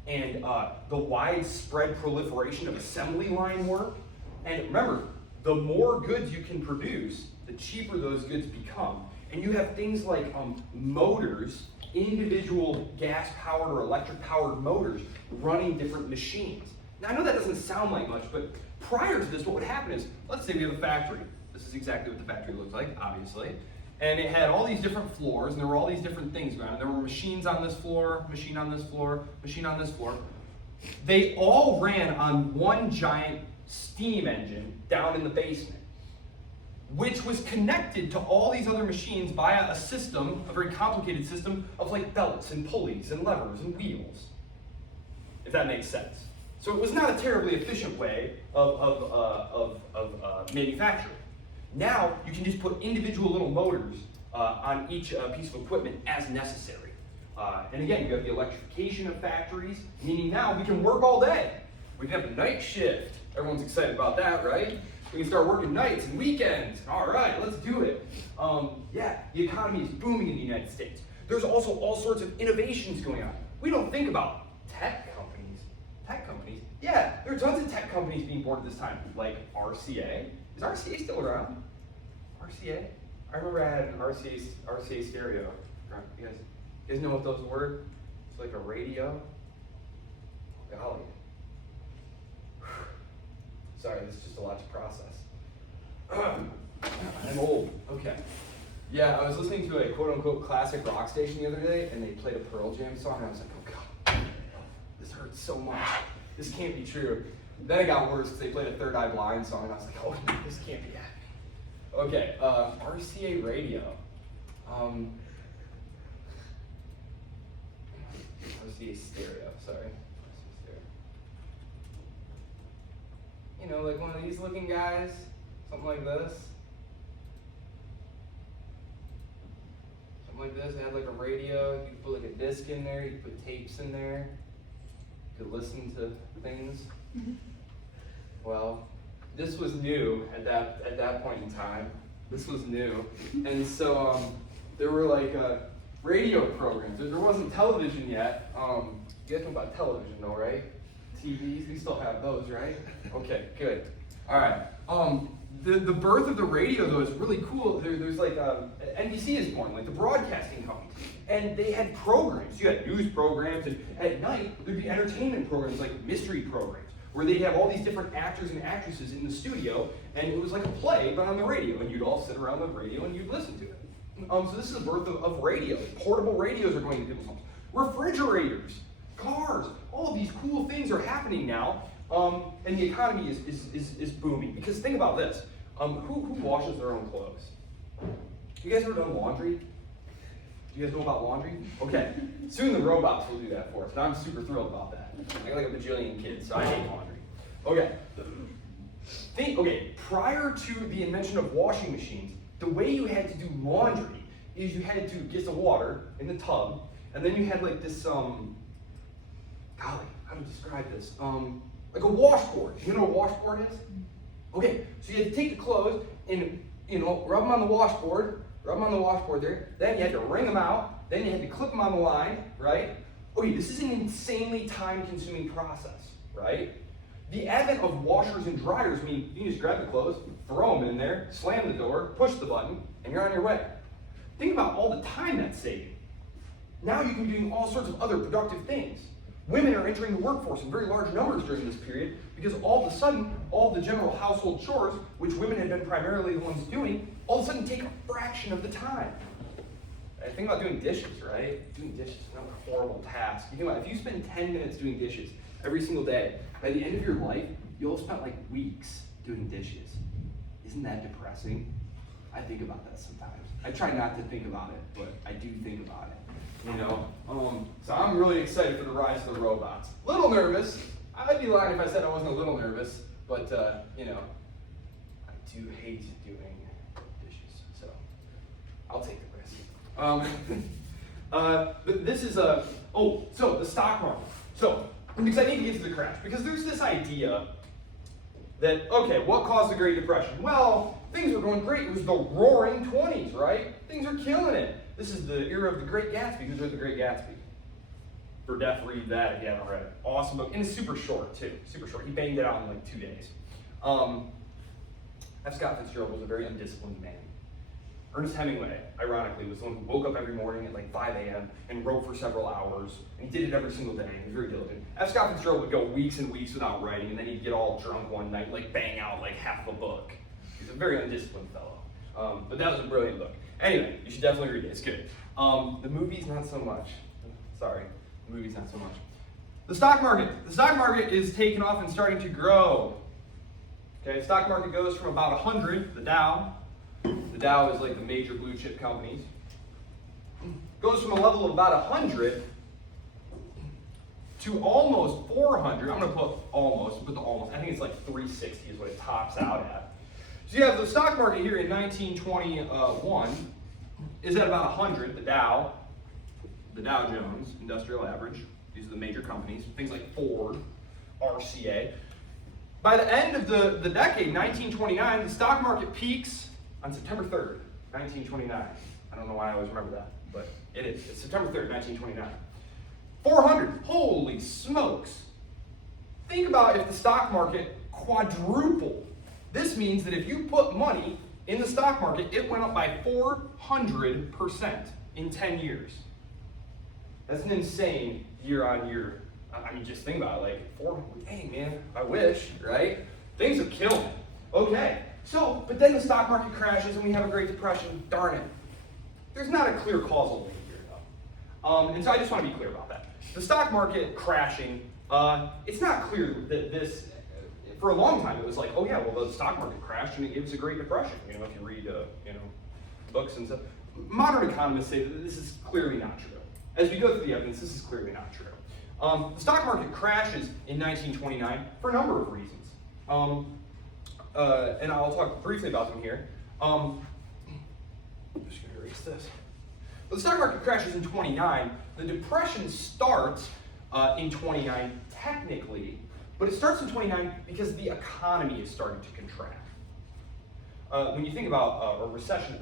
and the widespread proliferation of assembly line work. And remember, the more goods you can produce, the cheaper those goods become. And you have things like motors, individual gas-powered or electric-powered motors running different machines. Now, I know that doesn't sound like much, but prior to this, what would happen is, let's say we have a factory. This is exactly what the factory looks like, obviously. And it had all these different floors, and there were all these different things around. And there were machines on this floor, machine on this floor, machine on this floor. They all ran on one giant steam engine down in the basement, which was connected to all these other machines via a system, a very complicated system of like belts and pulleys and levers and wheels, if that makes sense. So it was not a terribly efficient way of manufacturing. Now you can just put individual little motors on each piece of equipment as necessary. And again, you have the electrification of factories, meaning now we can work all day. We can have a night shift. Everyone's excited about that, right? We can start working nights and weekends. All right, let's do it. Yeah, the economy is booming in the United States. There's also all sorts of innovations going on. We don't think about tech companies. Tech companies? Yeah, there are tons of tech companies being born at this time, like RCA. Is RCA still around? RCA? I remember I had an RCA stereo. You guys know what those were? It's like a radio. Golly. Sorry, this is just a lot to process. I'm old. Okay. Yeah, I was listening to a quote-unquote classic rock station the other day, and they played a Pearl Jam song, and I was like, oh God, this hurts so much. This can't be true. Then it got worse because they played a Third Eye Blind song, and I was like, oh, this can't be happening. Okay, RCA radio. RCA stereo, sorry. RCA stereo. You know, like one of these looking guys, something like this. Something like this, it had like a radio, you could put like a disc in there, you could put tapes in there, you could listen to things. Well, this was new at that point in time. This was new. And so there were like radio programs. There wasn't television yet. You guys know about television though, right? TVs, we still have those, right? Okay, good. All right. The birth of the radio though is really cool. There's like NBC is born, like the broadcasting company, and they had programs. You had news programs, and at night there'd be entertainment programs like mystery programs, where they'd have all these different actors and actresses in the studio, and it was like a play but on the radio, and you'd all sit around the radio and you'd listen to it. So this is the birth of radio. Portable radios are going to people's homes. Refrigerators, cars, all of these cool things are happening now, and the economy is booming. Because think about this, who washes their own clothes? You guys ever done laundry? Do you guys know about laundry? Okay, soon the robots will do that for us, and I'm super thrilled about that. I got like a bajillion kids, so I hate laundry. Okay, prior to the invention of washing machines, the way you had to do laundry is you had to get some water in the tub, and then you had like this, golly, how to describe this? Like a washboard. You know what a washboard is? Okay, so you had to take the clothes and, rub them on the washboard there, then you had to wring them out, then you had to clip them on the line, right? Okay, this is an insanely time-consuming process, right? The advent of washers and dryers mean you can just grab the clothes, throw them in there, slam the door, push the button, and you're on your way. Think about all the time that's saving. Now you can be doing all sorts of other productive things. Women are entering the workforce in very large numbers during this period because all of a sudden, all of the general household chores, which women had been primarily the ones doing, all of a sudden take a fraction of the time. I think about doing dishes, right? Doing dishes is not a horrible task. You think about it, if you spend 10 minutes doing dishes every single day, by the end of your life, you'll have spent like weeks doing dishes. Isn't that depressing? I think about that sometimes. I try not to think about it, but I do think about it. So I'm really excited for the rise of the robots. A little nervous. I'd be lying if I said I wasn't a little nervous, but I do hate doing dishes, so I'll take the risk. But this is so the stock market. So, because I need to get to the crash, because there's this idea that, okay, what caused the Great Depression? Well, things were going great. It was the roaring 20s, right? Things are killing it. This is the era of the Great Gatsby. Who's read the Great Gatsby? For deaf, read that if you haven't read it. Awesome book. And it's super short, too. Super short. He banged it out in like 2 days. F. Scott Fitzgerald was a very undisciplined man. Ernest Hemingway, ironically, was the one who woke up every morning at like 5 a.m. and wrote for several hours. And he did it every single day. He was very diligent. F. Scott Fitzgerald would go weeks and weeks without writing, and then he'd get all drunk one night and like bang out like half the book. He's a very undisciplined fellow. But that was a brilliant book. Anyway, you should definitely read it. It's good. The movies, not so much. Sorry, the movies, not so much. The stock market. The stock market is taking off and starting to grow. Okay, the stock market goes from about 100, the Dow. The Dow is like the major blue chip companies. Goes from a level of about 100 to almost 400. I'm going to put almost, I think it's like 360 is what it tops out at. So you have the stock market here in 1921 is at about 100, the Dow Jones Industrial Average. These are the major companies, things like Ford, RCA. By the end of the decade, 1929, the stock market peaks on September 3rd, 1929. I don't know why I always remember that, but it is. It's September 3rd, 1929. 400, holy smokes. Think about if the stock market quadrupled. This means that if you put money in the stock market, it went up by 400% in 10 years. That's an insane year-on-year. I mean, just think about it, like, 400, dang, man, I wish, right? Things are killing it. Okay, so, but then the stock market crashes and we have a Great Depression, darn it. There's not a clear causal link here, though. And so I just want to be clear about that. The stock market crashing, it's not clear that this, for a long time, it was like, oh yeah, well, the stock market crashed and it gives a Great Depression. You know, if you read, books and stuff. Modern economists say that this is clearly not true. As we go through the evidence, this is clearly not true. The stock market crashes in 1929 for a number of reasons. And I'll talk briefly about them here. I'm just going to erase this. But the stock market crashes in 29. The Depression starts in 29 technically, but it starts in 29 because the economy is starting to contract. When you think about a recession,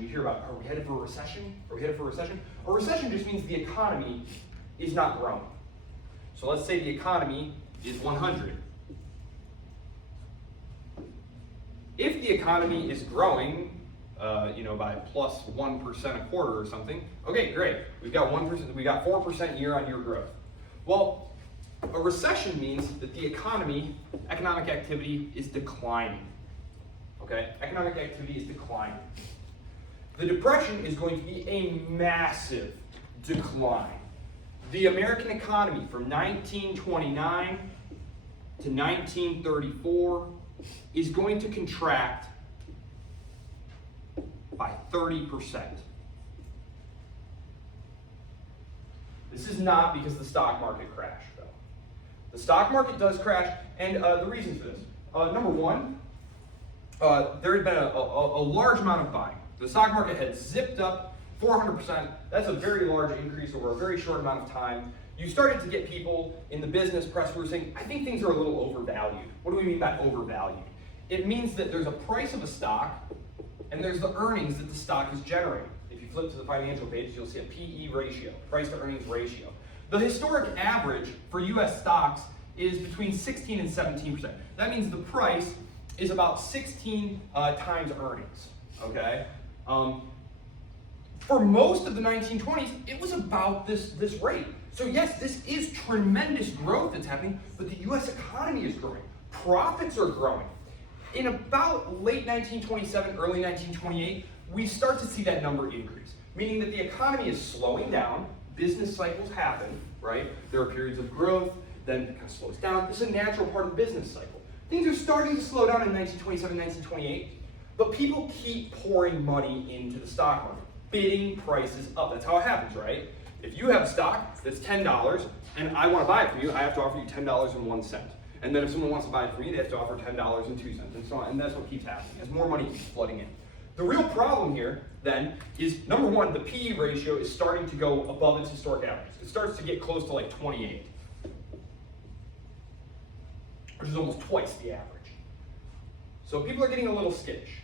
you hear about, are we headed for a recession? Are we headed for a recession? A recession just means the economy is not growing. So let's say the economy is 100. If the economy is growing, by plus 1% a quarter or something, okay, great. We've got 1%. We got 4% year-on-year growth. Well, a recession means that the economic activity is declining. Okay, economic activity is declining. The Depression is going to be a massive decline. The American economy from 1929 to 1934 is going to contract by 30%. This is not because the stock market crashed, though. The stock market does crash, and the reasons for this. Number one, there had been a large amount of buying. The stock market had zipped up 400%. That's a very large increase over a very short amount of time. You started to get people in the business press who were saying, I think things are a little overvalued. What do we mean by overvalued? It means that there's a price of a stock, and there's the earnings that the stock is generating. If you flip to the financial page, you'll see a PE ratio, price to earnings ratio. The historic average for US stocks is between 16 and 17%. That means the price is about 16 times earnings, okay? For most of the 1920s, it was about this rate. So yes, this is tremendous growth that's happening, but the US economy is growing. Profits are growing. In about late 1927, early 1928, we start to see that number increase, meaning that the economy is slowing down, business cycles happen, right? There are periods of growth, then it kind of slows down. This is a natural part of the business cycle. Things are starting to slow down in 1927, 1928, but people keep pouring money into the stock market, bidding prices up. That's how it happens, right? If you have stock that's $10 and I want to buy it from you, I have to offer you $10.01. And then if someone wants to buy it from me, they have to offer $10.02 and so on. And that's what keeps happening as more money keeps flooding in. The real problem here, then, is number one, the PE ratio is starting to go above its historic average. It starts to get close to like 28, which is almost twice the average. So people are getting a little skittish.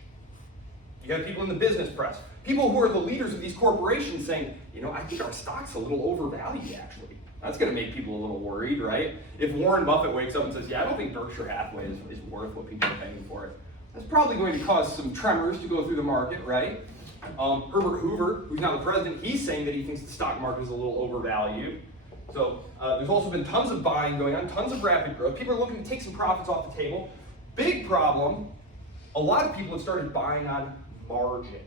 You got people in the business press, people who are the leaders of these corporations saying, I think our stock's a little overvalued, actually. That's going to make people a little worried, right? If Warren Buffett wakes up and says, I don't think Berkshire Hathaway is worth what people are paying for it, that's probably going to cause some tremors to go through the market, right? Herbert Hoover, who's now the president, he's saying that he thinks the stock market is a little overvalued. So there's also been tons of buying going on, tons of rapid growth. People are looking to take some profits off the table. Big problem, a lot of people have started buying on margin.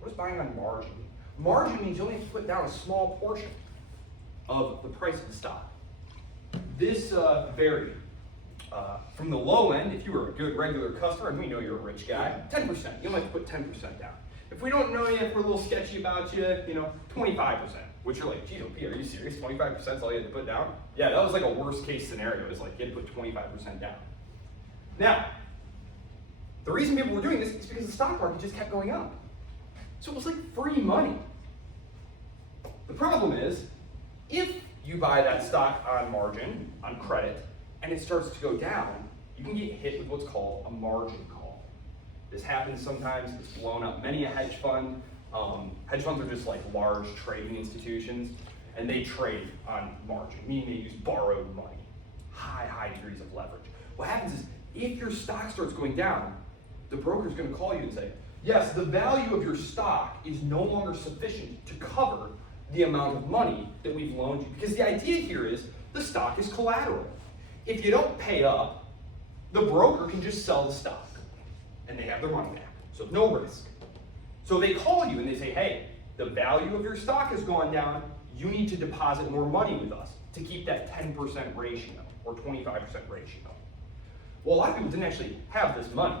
What does buying on margin mean? Margin means you only have to put down a small portion of the price of the stock. This varied from the low end, if you were a good regular customer, and we know you're a rich guy, 10%. You only have to put 10% down. If we don't know you, if we're a little sketchy about you, 25%. Which you're like, geez, OP, are you serious? 25% is all you had to put down? Yeah, that was like a worst case scenario. It was like you had to put 25% down. Now, the reason people were doing this is because the stock market just kept going up. So it was like free money. The problem is, if you buy that stock on margin, on credit, and it starts to go down, you can get hit with what's called a margin call. This happens sometimes, it's blown up many a hedge fund. Hedge funds are just like large trading institutions, and they trade on margin, meaning they use borrowed money, high degrees of leverage. What happens is, if your stock starts going down, the broker's gonna call you and say, yes, the value of your stock is no longer sufficient to cover the amount of money that we've loaned you. Because the idea here is, the stock is collateral. If you don't pay up, the broker can just sell the stock, and they have their money back, so no risk. So they call you and they say, hey, the value of your stock has gone down, you need to deposit more money with us to keep that 10% ratio or 25% ratio. Well, a lot of people didn't actually have this money.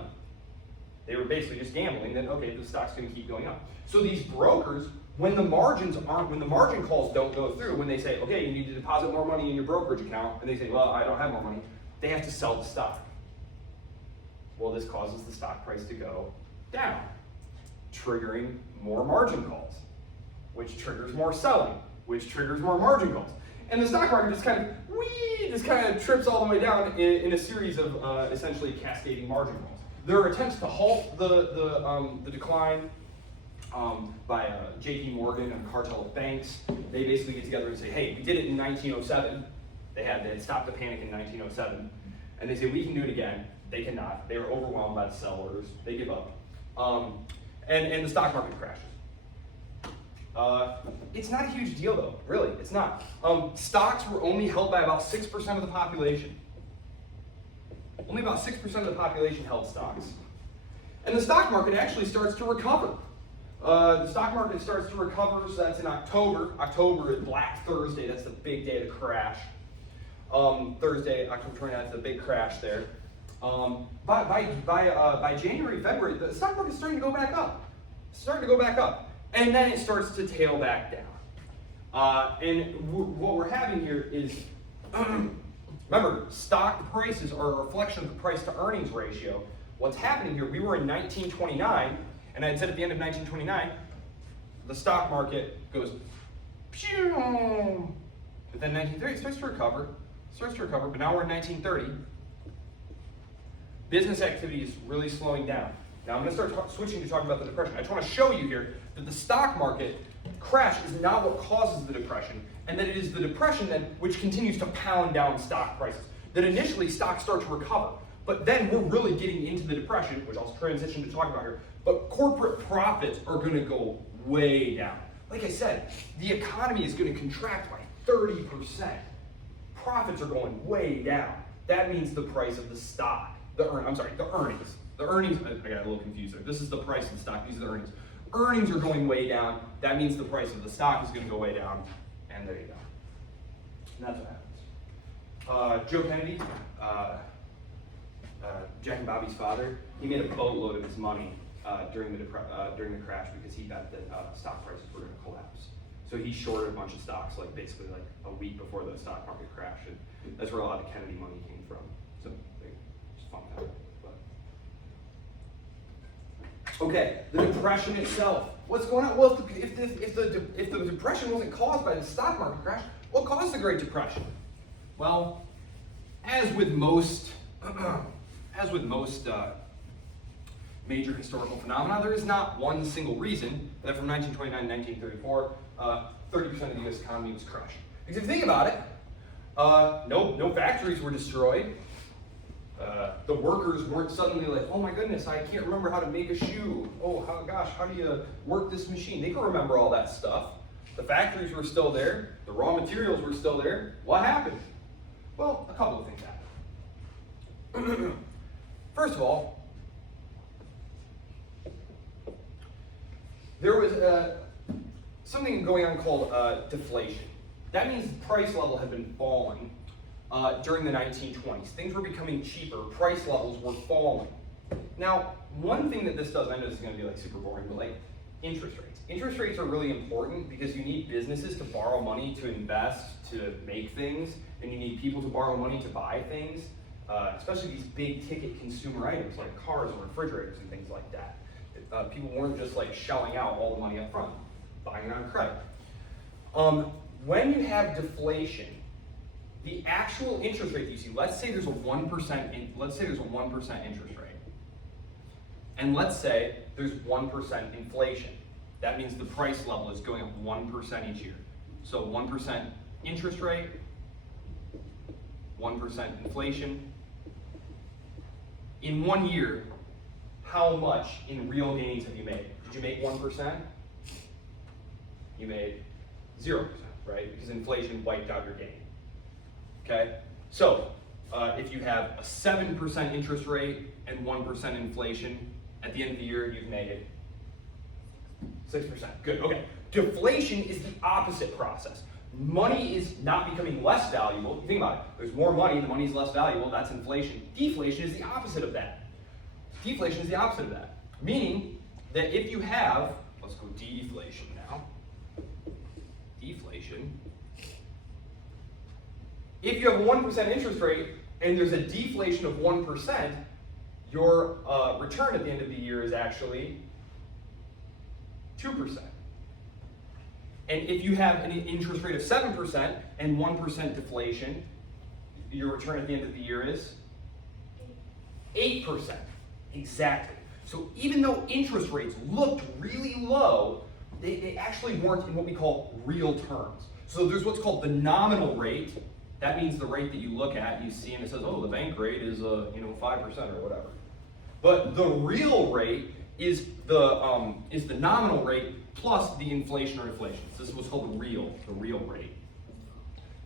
They were basically just gambling that, okay, the stock's gonna keep going up. So these brokers, when the margin calls don't go through, when they say, okay, you need to deposit more money in your brokerage account, and they say, well, I don't have more money, they have to sell the stock. Well, this causes the stock price to go down, triggering more margin calls, which triggers more selling, which triggers more margin calls. And the stock market just kind of trips all the way down in a series of essentially cascading margin calls. There are attempts to halt the decline by JP Morgan and a cartel of banks. They basically get together and say, hey, we did it in 1907. They had stopped the panic in 1907. And they say, we can do it again. They cannot. They are overwhelmed by the sell orders. They give up. And the stock market crashes. It's not a huge deal though, really, it's not. Stocks were only held by about 6% of the population. Only about 6% of the population held stocks. And the stock market actually starts to recover. The stock market starts to recover, so that's in October. October is Black Thursday, that's the big day of the crash. Thursday, October 29th, the big crash there. By January, February, the stock market's starting to go back up. It's starting to go back up. And then it starts to tail back down. What we're having here is, remember, stock prices are a reflection of the price to earnings ratio. What's happening here, we were in 1929, and I had said at the end of 1929, the stock market goes, pew! But then 1930, it starts to recover, but now we're in 1930. Business activity is really slowing down. Now I'm going to start switching to talking about the Depression. I just want to show you here that the stock market crash is not what causes the Depression, and that it is the Depression then which continues to pound down stock prices. That initially stocks start to recover, but then we're really getting into the Depression, which I'll transition to talk about here, but corporate profits are going to go way down. Like I said, the economy is going to contract by 30%. Profits are going way down. That means the price of the stock, the earnings. The earnings, I got a little confused there. This is the price of the stock, these are the earnings. Earnings are going way down, that means the price of the stock is going to go way down, and there you go. And that's what happens. Joe Kennedy, Jack and Bobby's father, he made a boatload of his money during the crash because he bet that stock prices were going to collapse. So he shorted a bunch of stocks, like basically like a week before the stock market crashed, and that's where a lot of Kennedy money came from. So just fun fact. Okay, the Depression itself. What's going on? Well, if the Depression wasn't caused by the stock market crash, what caused the Great Depression? Well, as with most major historical phenomena, there is not one single reason that from 1929 to 1934, 30% of the U.S. economy was crushed. Because if you think about it, no factories were destroyed. The workers weren't suddenly like, oh my goodness, I can't remember how to make a shoe. Oh gosh, how do you work this machine? They can remember all that stuff. The factories were still there. The raw materials were still there. What happened? Well, a couple of things happened. First of all, there was something going on called deflation. That means the price level had been falling during the 1920s. Things were becoming cheaper, price levels were falling. Now, one thing that this does, I know this is going to be like super boring, but like interest rates. Interest rates are really important because you need businesses to borrow money to invest, to make things, and you need people to borrow money to buy things, especially these big ticket consumer items like cars and refrigerators and things like that. People weren't just like shelling out all the money up front, buying it on credit. When you have deflation, the actual interest rate that you see, let's say there's a 1% interest rate. And let's say there's 1% inflation. That means the price level is going up 1% each year. So 1% interest rate, 1% inflation. In 1 year, how much in real gains have you made? Did you make 1%? You made 0%, right? Because inflation wiped out your gain. Okay? So, if you have a 7% interest rate and 1% inflation, at the end of the year, you've made 6%. Good, okay. Deflation is the opposite process. Money is not becoming less valuable. You think about it. There's more money, the money's less valuable, that's inflation. Deflation is the opposite of that. Deflation is the opposite of that. Meaning that if you have, let's go deflation now. Deflation. If you have a 1% interest rate and there's a deflation of 1%, your return at the end of the year is actually 2%. And if you have an interest rate of 7% and 1% deflation, your return at the end of the year is 8%. Exactly. So even though interest rates looked really low, they actually weren't in what we call real terms. So there's what's called the nominal rate. That means the rate that you look at, you see, and it says, oh, the bank rate is 5% or whatever. But the real rate is the nominal rate plus the inflation or inflation. So this is what's called the real rate.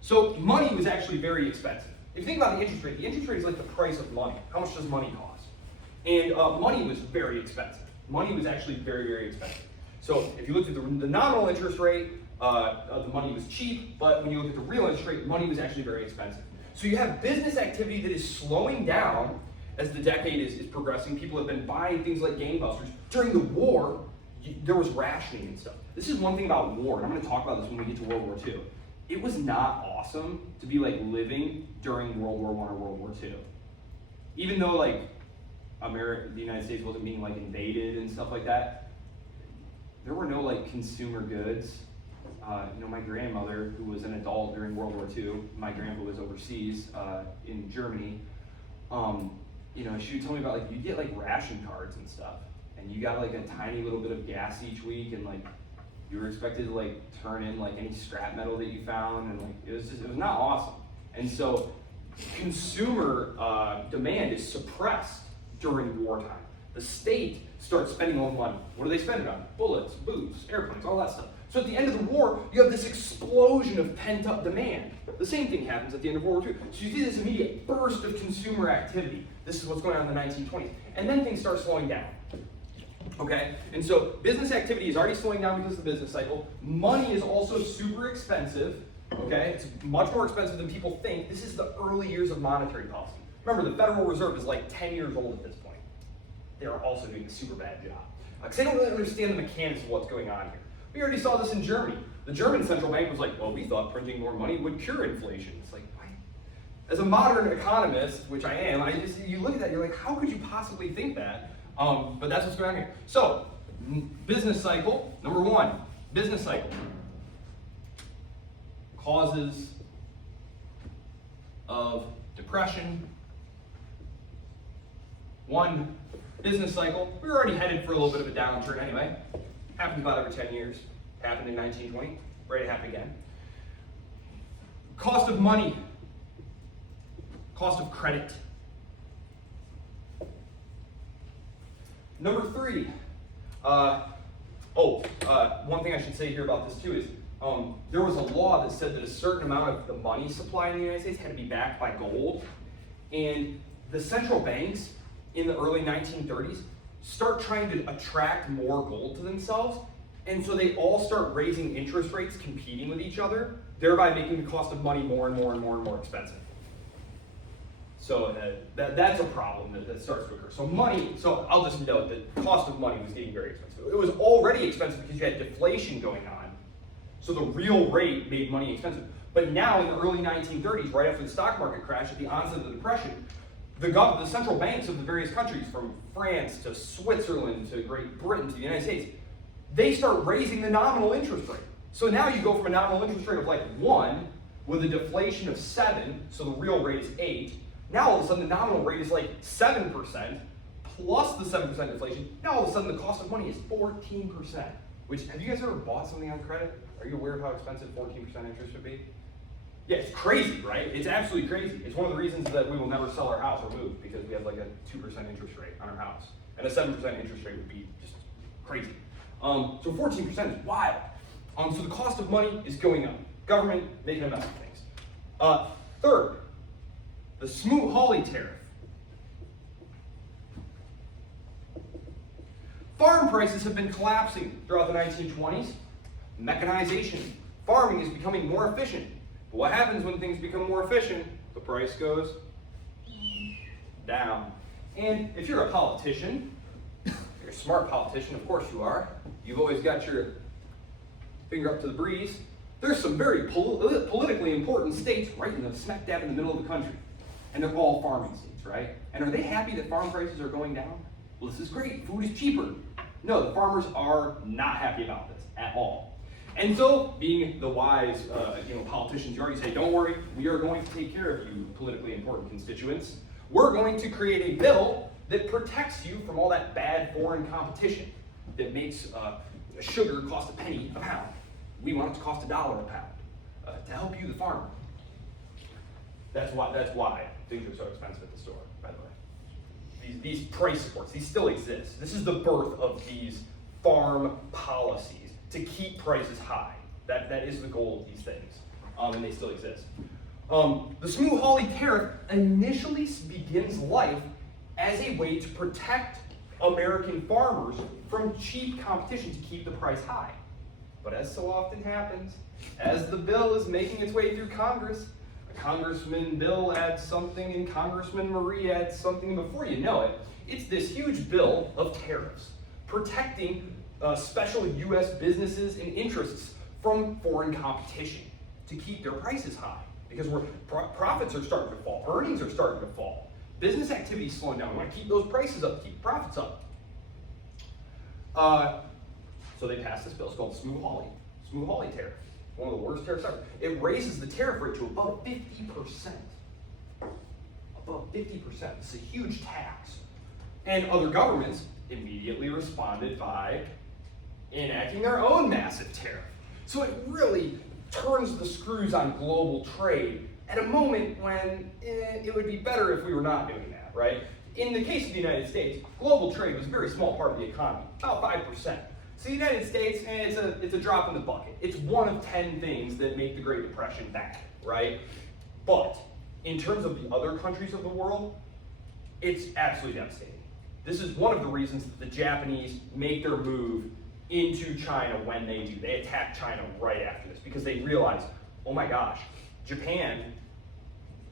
So money was actually very expensive. If you think about the interest rate is like the price of money. How much does money cost? And money was very expensive. Money was actually very, very expensive. So if you looked at the nominal interest rate, the money was cheap, but when you look at the real interest rate, money was actually very expensive. So you have business activity that is slowing down as the decade is progressing. People have been buying things like gangbusters. During the war, there was rationing and stuff. This is one thing about war, and I'm going to talk about this when we get to World War II. It was not awesome to be like living during World War I or World War II. Even though like the United States wasn't being like invaded and stuff like that, there were no like consumer goods. My grandmother, who was an adult during World War II, my grandpa was overseas in Germany. She would tell me about like you get like ration cards and stuff, and you got like a tiny little bit of gas each week, and like you were expected to like turn in like any scrap metal that you found, and like it was not awesome. And so consumer demand is suppressed during wartime. The state starts spending all the money. What do they spend it on? Bullets, boots, airplanes, all that stuff. So at the end of the war, you have this explosion of pent-up demand. The same thing happens at the end of World War II. So you see this immediate burst of consumer activity. This is what's going on in the 1920s. And then things start slowing down. Okay? And so business activity is already slowing down because of the business cycle. Money is also super expensive. Okay? It's much more expensive than people think. This is the early years of monetary policy. Remember, the Federal Reserve is like 10 years old at this point. They are also doing a super bad job. Because they don't really understand the mechanics of what's going on here. We already saw this in Germany. The German central bank was like, well, we thought printing more money would cure inflation. It's like, why? As a modern economist, which I am, you look at that, you're like, how could you possibly think that? But that's what's going on here. So, business cycle, number one, business cycle. Causes of depression. One, business cycle. We were already headed for a little bit of a downturn anyway. Happens about every 10 years. Happened in 1920. Ready to happen again. Cost of money. Cost of credit. Number three. One thing I should say here about this too is there was a law that said that a certain amount of the money supply in the United States had to be backed by gold. And the central banks in the early 1930s start trying to attract more gold to themselves, and so they all start raising interest rates, competing with each other, thereby making the cost of money more and more and more and more expensive. So that's a problem that starts to occur. So I'll just note that the cost of money was getting very expensive. It was already expensive because you had deflation going on, so the real rate made money expensive. But now in the early 1930s, right after the stock market crash, at the onset of the Depression, the central banks of the various countries, from France to Switzerland to Great Britain to the United States, they start raising the nominal interest rate. So now you go from a nominal interest rate of like 1 with a deflation of 7, so the real rate is 8. Now all of a sudden the nominal rate is like 7% plus the 7% inflation. Now all of a sudden the cost of money is 14%. Which, have you guys ever bought something on credit? Are you aware of how expensive 14% interest would be? Yeah, it's crazy, right? It's absolutely crazy. It's one of the reasons that we will never sell our house or move, because we have like a 2% interest rate on our house. And a 7% interest rate would be just crazy. So 14% is wild. So the cost of money is going up. Government making a mess of things. Third, the Smoot-Hawley tariff. Farm prices have been collapsing throughout the 1920s. Mechanization. Farming is becoming more efficient. But what happens when things become more efficient? The price goes down. And if you're a politician, you're a smart politician, of course you are. You've always got your finger up to the breeze. There's some very politically important states right in the smack dab in the middle of the country. And they're all farming states, right? And are they happy that farm prices are going down? Well, this is great. Food is cheaper. No, the farmers are not happy about this at all. And so, being the wise politicians, you already say, don't worry, we are going to take care of you, politically important constituents. We're going to create a bill that protects you from all that bad foreign competition that makes sugar cost a penny a pound. We want it to cost $1 a pound to help you, the farmer. That's why things are so expensive at the store, by the way. These price supports, these still exist. This is the birth of these farm policies to keep prices high. That is the goal of these things, and they still exist. The Smoot-Hawley tariff initially begins life as a way to protect American farmers from cheap competition to keep the price high. But as so often happens, as the bill is making its way through Congress, Congressman Bill adds something and Congressman Marie adds something, and before you know it, it's this huge bill of tariffs protecting special U.S. businesses and interests from foreign competition to keep their prices high, because profits are starting to fall, earnings are starting to fall, business activity is slowing down. We want to keep those prices up, keep profits up. So they passed this bill. It's called the Smoot-Hawley tariff. One of the worst tariffs ever. It raises the tariff rate to above 50%. Above 50%. It's a huge tax. And other governments immediately responded by enacting their own massive tariff. So it really turns the screws on global trade at a moment when it would be better if we were not doing that, right? In the case of the United States, global trade was a very small part of the economy, about 5%. So the United States, it's a drop in the bucket. It's one of 10 things that make the Great Depression bad, right? But in terms of the other countries of the world, it's absolutely devastating. This is one of the reasons that the Japanese make their move into China when they do. They attack China right after this because they realize, oh my gosh, Japan,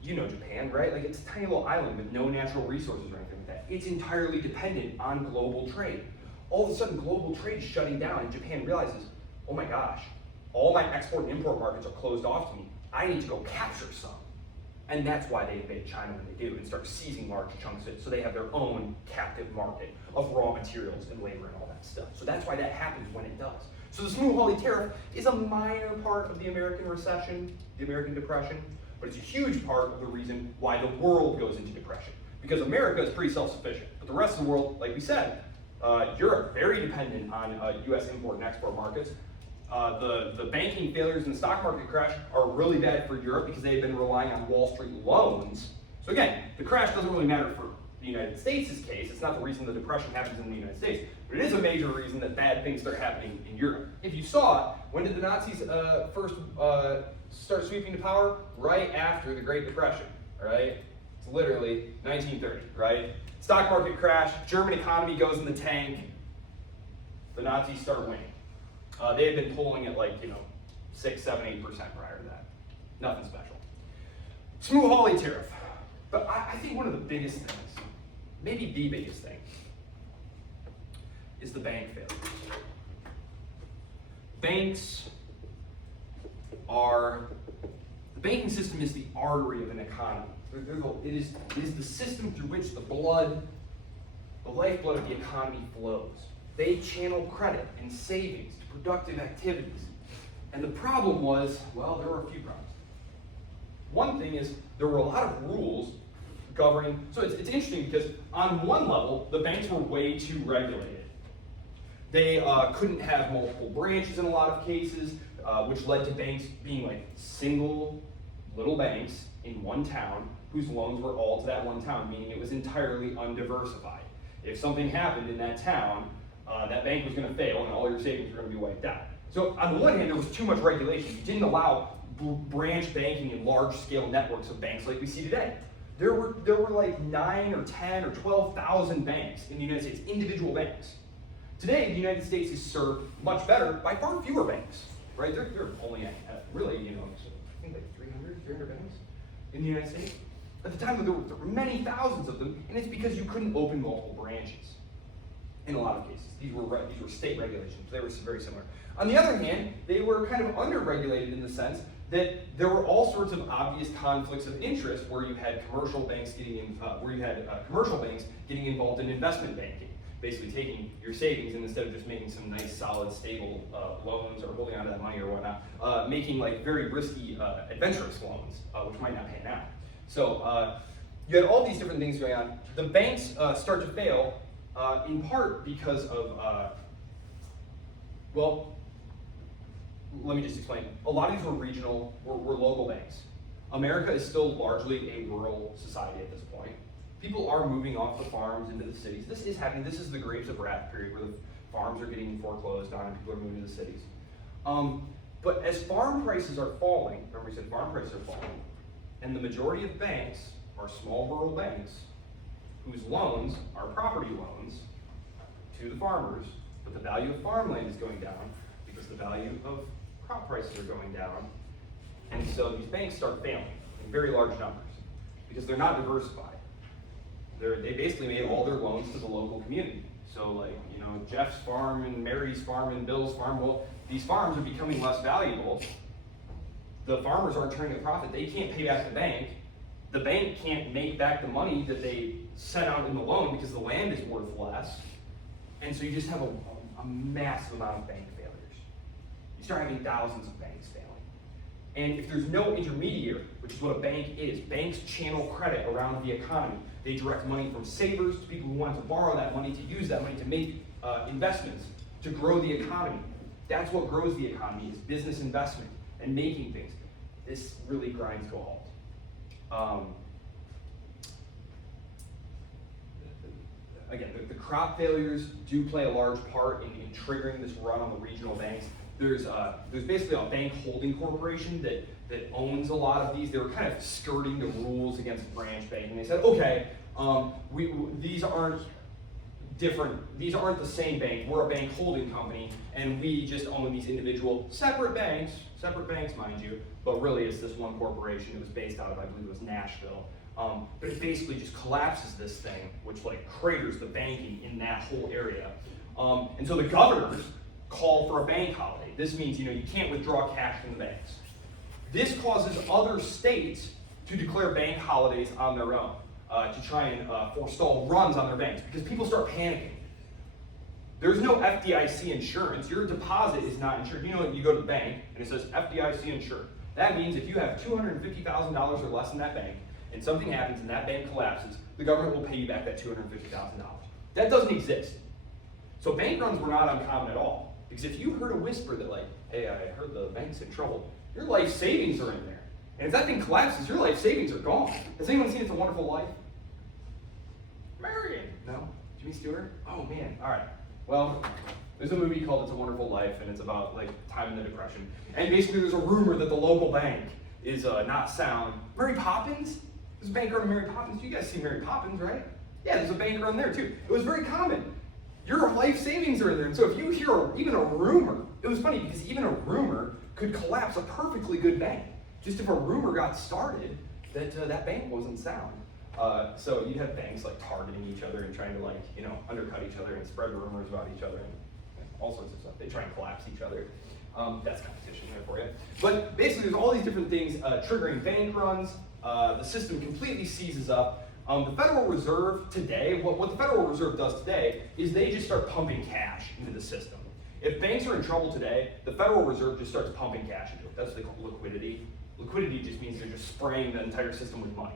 you know Japan, right? Like, it's a tiny little island with no natural resources or anything like that. It's entirely dependent on global trade. All of a sudden, global trade is shutting down, and Japan realizes, oh my gosh, all my export and import markets are closed off to me. I need to go capture some. And that's why they invade China when they do and start seizing large chunks of it, so they have their own captive market of raw materials and labor and all that stuff. So that's why that happens when it does. So the Smoot-Hawley tariff is a minor part of the American recession, the American Depression, but it's a huge part of the reason why the world goes into depression. Because America is pretty self-sufficient, but the rest of the world, like we said, Europe, very dependent on U.S. import and export markets. The banking failures and the stock market crash are really bad for Europe because they've been relying on Wall Street loans. So again, the crash doesn't really matter for the United States' case. It's not the reason the depression happens in the United States, but it is a major reason that bad things start happening in Europe. If you saw it, when did the Nazis first start sweeping to power? Right after the Great Depression, right? It's literally 1930, right? Stock market crash, German economy goes in the tank, the Nazis start winning. They had been polling at 6, 7, 8% prior to that. Nothing special. Smoot-Hawley tariff. But I think one of the biggest things, maybe the biggest thing, is the bank failures. The banking system is the artery of an economy. It is the system through which the lifeblood of the economy flows. They channel credit and savings to productive activities. And the problem was, well, there were a few problems. One thing is there were a lot of rules governing, so it's interesting because on one level, the banks were way too regulated. They couldn't have multiple branches in a lot of cases, which led to banks being like single little banks in one town whose loans were all to that one town, meaning it was entirely undiversified. If something happened in that town, that bank was going to fail and all your savings were going to be wiped out. So on the one hand, there was too much regulation. You didn't allow branch banking and large-scale networks of banks like we see today. There were like 9 or 10 or 12,000 banks in the United States, individual banks. Today, the United States is served much better by far fewer banks, right? There are only really, I think like 300 banks in the United States. At the time, there were many thousands of them, and it's because you couldn't open multiple branches. In a lot of cases, these were state regulations. They were very similar. On the other hand, they were kind of under-regulated in the sense that there were all sorts of obvious conflicts of interest where you had commercial banks getting involved in investment banking, basically taking your savings and instead of just making some nice, solid, stable loans or holding onto that money or whatnot, making like very risky, adventurous loans, which might not pan out. So you had all these different things going on. The banks start to fail in part because of, well, let me just explain. A lot of these were regional, were local banks. America is still largely a rural society at this point. People are moving off the farms into the cities. This is happening. This is the grapes of wrath period where the farms are getting foreclosed on and people are moving to the cities. But as farm prices are falling, remember we said farm prices are falling, and the majority of banks are small rural banks whose loans are property loans to the farmers, but the value of farmland is going down because the value of crop prices are going down. And so these banks start failing in very large numbers because they're not diversified. They basically made all their loans to the local community. So like, Jeff's farm and Mary's farm and Bill's farm, well, these farms are becoming less valuable. The farmers aren't turning a profit. They can't pay back the bank. The bank can't make back the money that they sent out in the loan because the land is worth less. And so you just have a massive amount of bank failures. You start having thousands of banks failing. And if there's no intermediary, which is what a bank is, banks channel credit around the economy. They direct money from savers to people who want to borrow that money, to use that money to make investments, to grow the economy. That's what grows the economy, is business investment and making things. This really grinds to a halt. Again, the crop failures do play a large part in triggering this run on the regional banks. There's basically a bank holding corporation that owns a lot of these. They were kind of skirting the rules against branch banking. They said, okay, these aren't different. These aren't the same bank. We're a bank holding company, and we just own these individual separate banks, mind you. But really, it's this one corporation. It was based out of, I believe, it was Nashville. But it basically just collapses this thing, which like craters the banking in that whole area. And so the governors call for a bank holiday. This means you can't withdraw cash from the banks. This causes other states to declare bank holidays on their own to try and forestall runs on their banks because people start panicking. There's no FDIC insurance. Your deposit is not insured. You go to the bank and it says FDIC insured. That means if you have $250,000 or less in that bank and something happens and that bank collapses, the government will pay you back that $250,000. That doesn't exist. So bank runs were not uncommon at all. Because if you heard a whisper that like, hey, I heard the bank's in trouble, your life savings are in there. And if that thing collapses, your life savings are gone. Has anyone seen It's a Wonderful Life? Marion? No? Jimmy Stewart? Oh man, all right. Well, there's a movie called It's a Wonderful Life, and it's about like time in the Depression. And basically there's a rumor that the local bank is not sound. Mary Poppins? There's a bank run in Mary Poppins. You guys see Mary Poppins, right? Yeah, there's a bank run there too. It was very common. Your life savings are in there. And so if you hear even a rumor, it was funny because even a rumor could collapse a perfectly good bank. Just if a rumor got started that that bank wasn't sound. So you'd have banks like targeting each other and trying to undercut each other and spread rumors about each other and all sorts of stuff. They try and collapse each other. That's competition there for you. But basically there's all these different things triggering bank runs. The system completely seizes up. The Federal Reserve today, what the Federal Reserve does today is they just start pumping cash into the system. If banks are in trouble today, the Federal Reserve just starts pumping cash into it. That's like liquidity. Liquidity just means they're just spraying the entire system with money.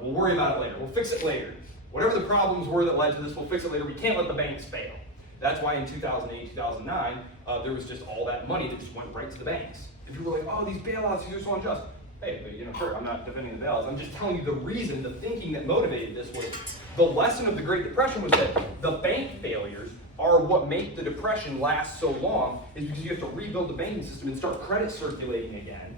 We'll worry about it later. We'll fix it later. Whatever the problems were that led to this, we'll fix it later. We can't let the banks fail. That's why in 2008, 2009, there was just all that money that just went right to the banks. And people were like, oh, these bailouts, these are so unjust. Hey, but sure, I'm not defending the bailouts. I'm just telling you the reason, the thinking that motivated this was the lesson of the Great Depression was that the bank failures are what make the Depression last so long, is because you have to rebuild the banking system and start credit circulating again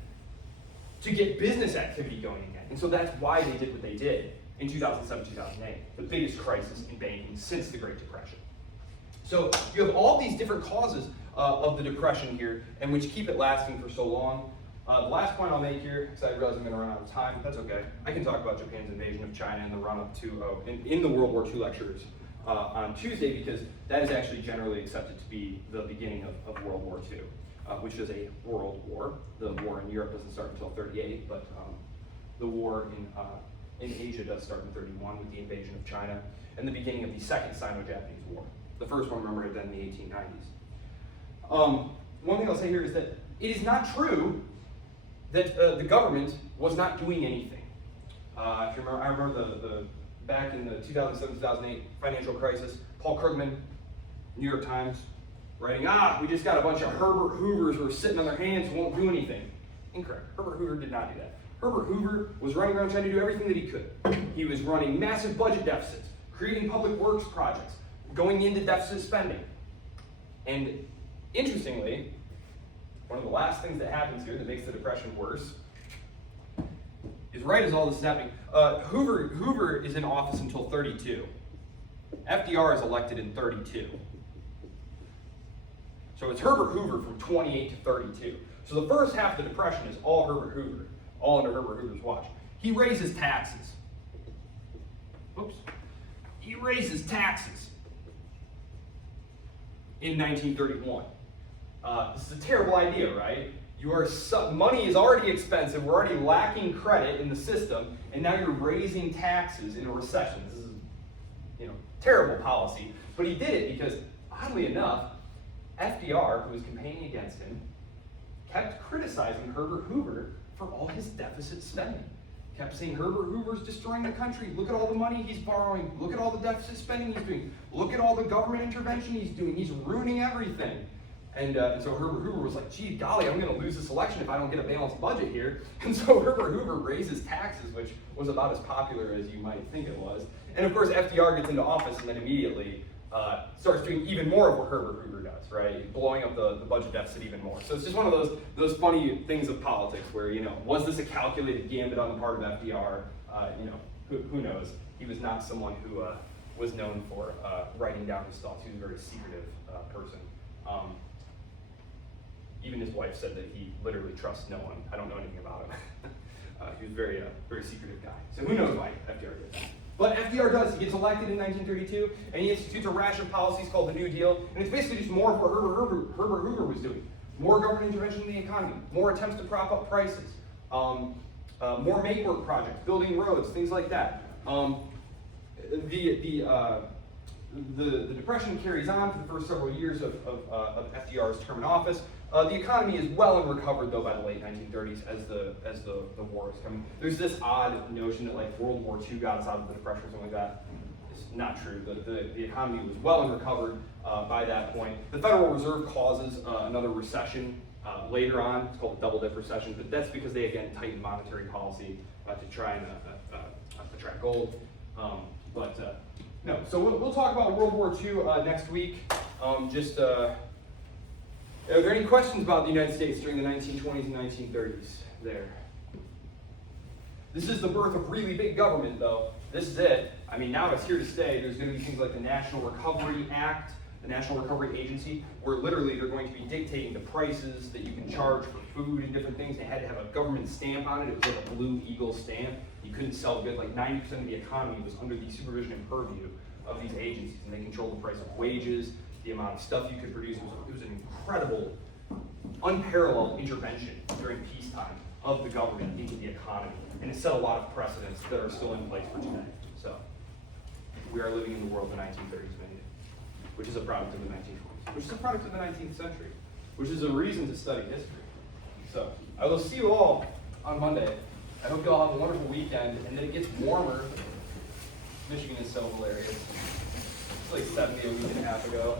to get business activity going again. And so that's why they did what they did in 2007, 2008, the biggest crisis in banking since the Great Depression. So you have all these different causes of the Depression here, and which keep it lasting for so long. The last point I'll make here, because I realize I'm going to run out of time, that's okay. I can talk about Japan's invasion of China and the run-up to, in the World War II lectures on Tuesday, because that is actually generally accepted to be the beginning of World War II, which is a world war. The war in Europe doesn't start until 38, but the war in Asia does start in 31 with the invasion of China, and the beginning of the Second Sino-Japanese War. The first one, remember, had been in the 1890s. One thing I'll say here is that it is not true that the government was not doing anything. If you remember, I remember the back in the 2007-2008 financial crisis, Paul Krugman, New York Times, writing, we just got a bunch of Herbert Hoovers who are sitting on their hands and won't do anything. Incorrect. Herbert Hoover did not do that. Herbert Hoover was running around trying to do everything that he could. He was running massive budget deficits, creating public works projects, going into deficit spending. And interestingly, one of the last things that happens here that makes the Depression worse is right as all this is happening, Hoover is in office until 32. FDR is elected in 32. So it's Herbert Hoover from 28 to 32. So the first half of the Depression is all Herbert Hoover, all under Herbert Hoover's watch. He raises taxes. Oops. He raises taxes in 1931. This is a terrible idea, right? Money is already expensive, we're already lacking credit in the system, and now you're raising taxes in a recession. This is, terrible policy. But he did it because, oddly enough, FDR, who was campaigning against him, kept criticizing Herbert Hoover for all his deficit spending. Kept saying Herbert Hoover's destroying the country. Look at all the money he's borrowing. Look at all the deficit spending he's doing. Look at all the government intervention he's doing. He's ruining everything. And so Herbert Hoover was like, gee, golly, I'm going to lose this election if I don't get a balanced budget here. And so Herbert Hoover raises taxes, which was about as popular as you might think it was. And of course, FDR gets into office and then immediately starts doing even more of what Herbert Hoover does, right? Blowing up the budget deficit even more. So it's just one of those funny things of politics where, was this a calculated gambit on the part of FDR? Who knows? He was not someone who was known for writing down his thoughts. He was a very secretive person. Even his wife said that he literally trusts no one. I don't know anything about him. He was very secretive guy. So who knows why FDR did that. But FDR does. He gets elected in 1932, and he institutes a rash of policies called the New Deal, and it's basically just more of what Herbert Hoover was doing. More government intervention in the economy, more attempts to prop up prices, more make-work projects, building roads, things like that. The Depression carries on for the first several years of FDR's term in office. The economy is well and recovered, though, by the late 1930s as the war is coming. There's this odd notion that World War II got us out of the Depression or something like that. It's not true. The economy was well and recovered by that point. The Federal Reserve causes another recession later on. It's called the double-dip recession, but that's because they, again, tightened monetary policy to try and attract gold. No, so we'll talk about World War II next week. Are there any questions about the United States during the 1920s and 1930s there? This is the birth of really big government, though. This is it. I mean, now it's here to stay. There's going to be things like the National Recovery Act, the National Recovery Agency, where literally they're going to be dictating the prices that you can charge for food and different things. They had to have a government stamp on it. It was like a Blue Eagle stamp. You couldn't sell goods. 90% of the economy was under the supervision and purview of these agencies, and they controlled the price of wages, the amount of stuff you could produce. It was an incredible, unparalleled intervention during peacetime of the government into the economy, and it set a lot of precedents that are still in place for today. So we are living in the world the 1930s made, which is a product of the 1920s, which is a product of the 19th century, which is a reason to study history. So I will see you all on Monday. I hope you all have a wonderful weekend, and then it gets warmer. Michigan is so hilarious. It's like 70 a week and a half ago.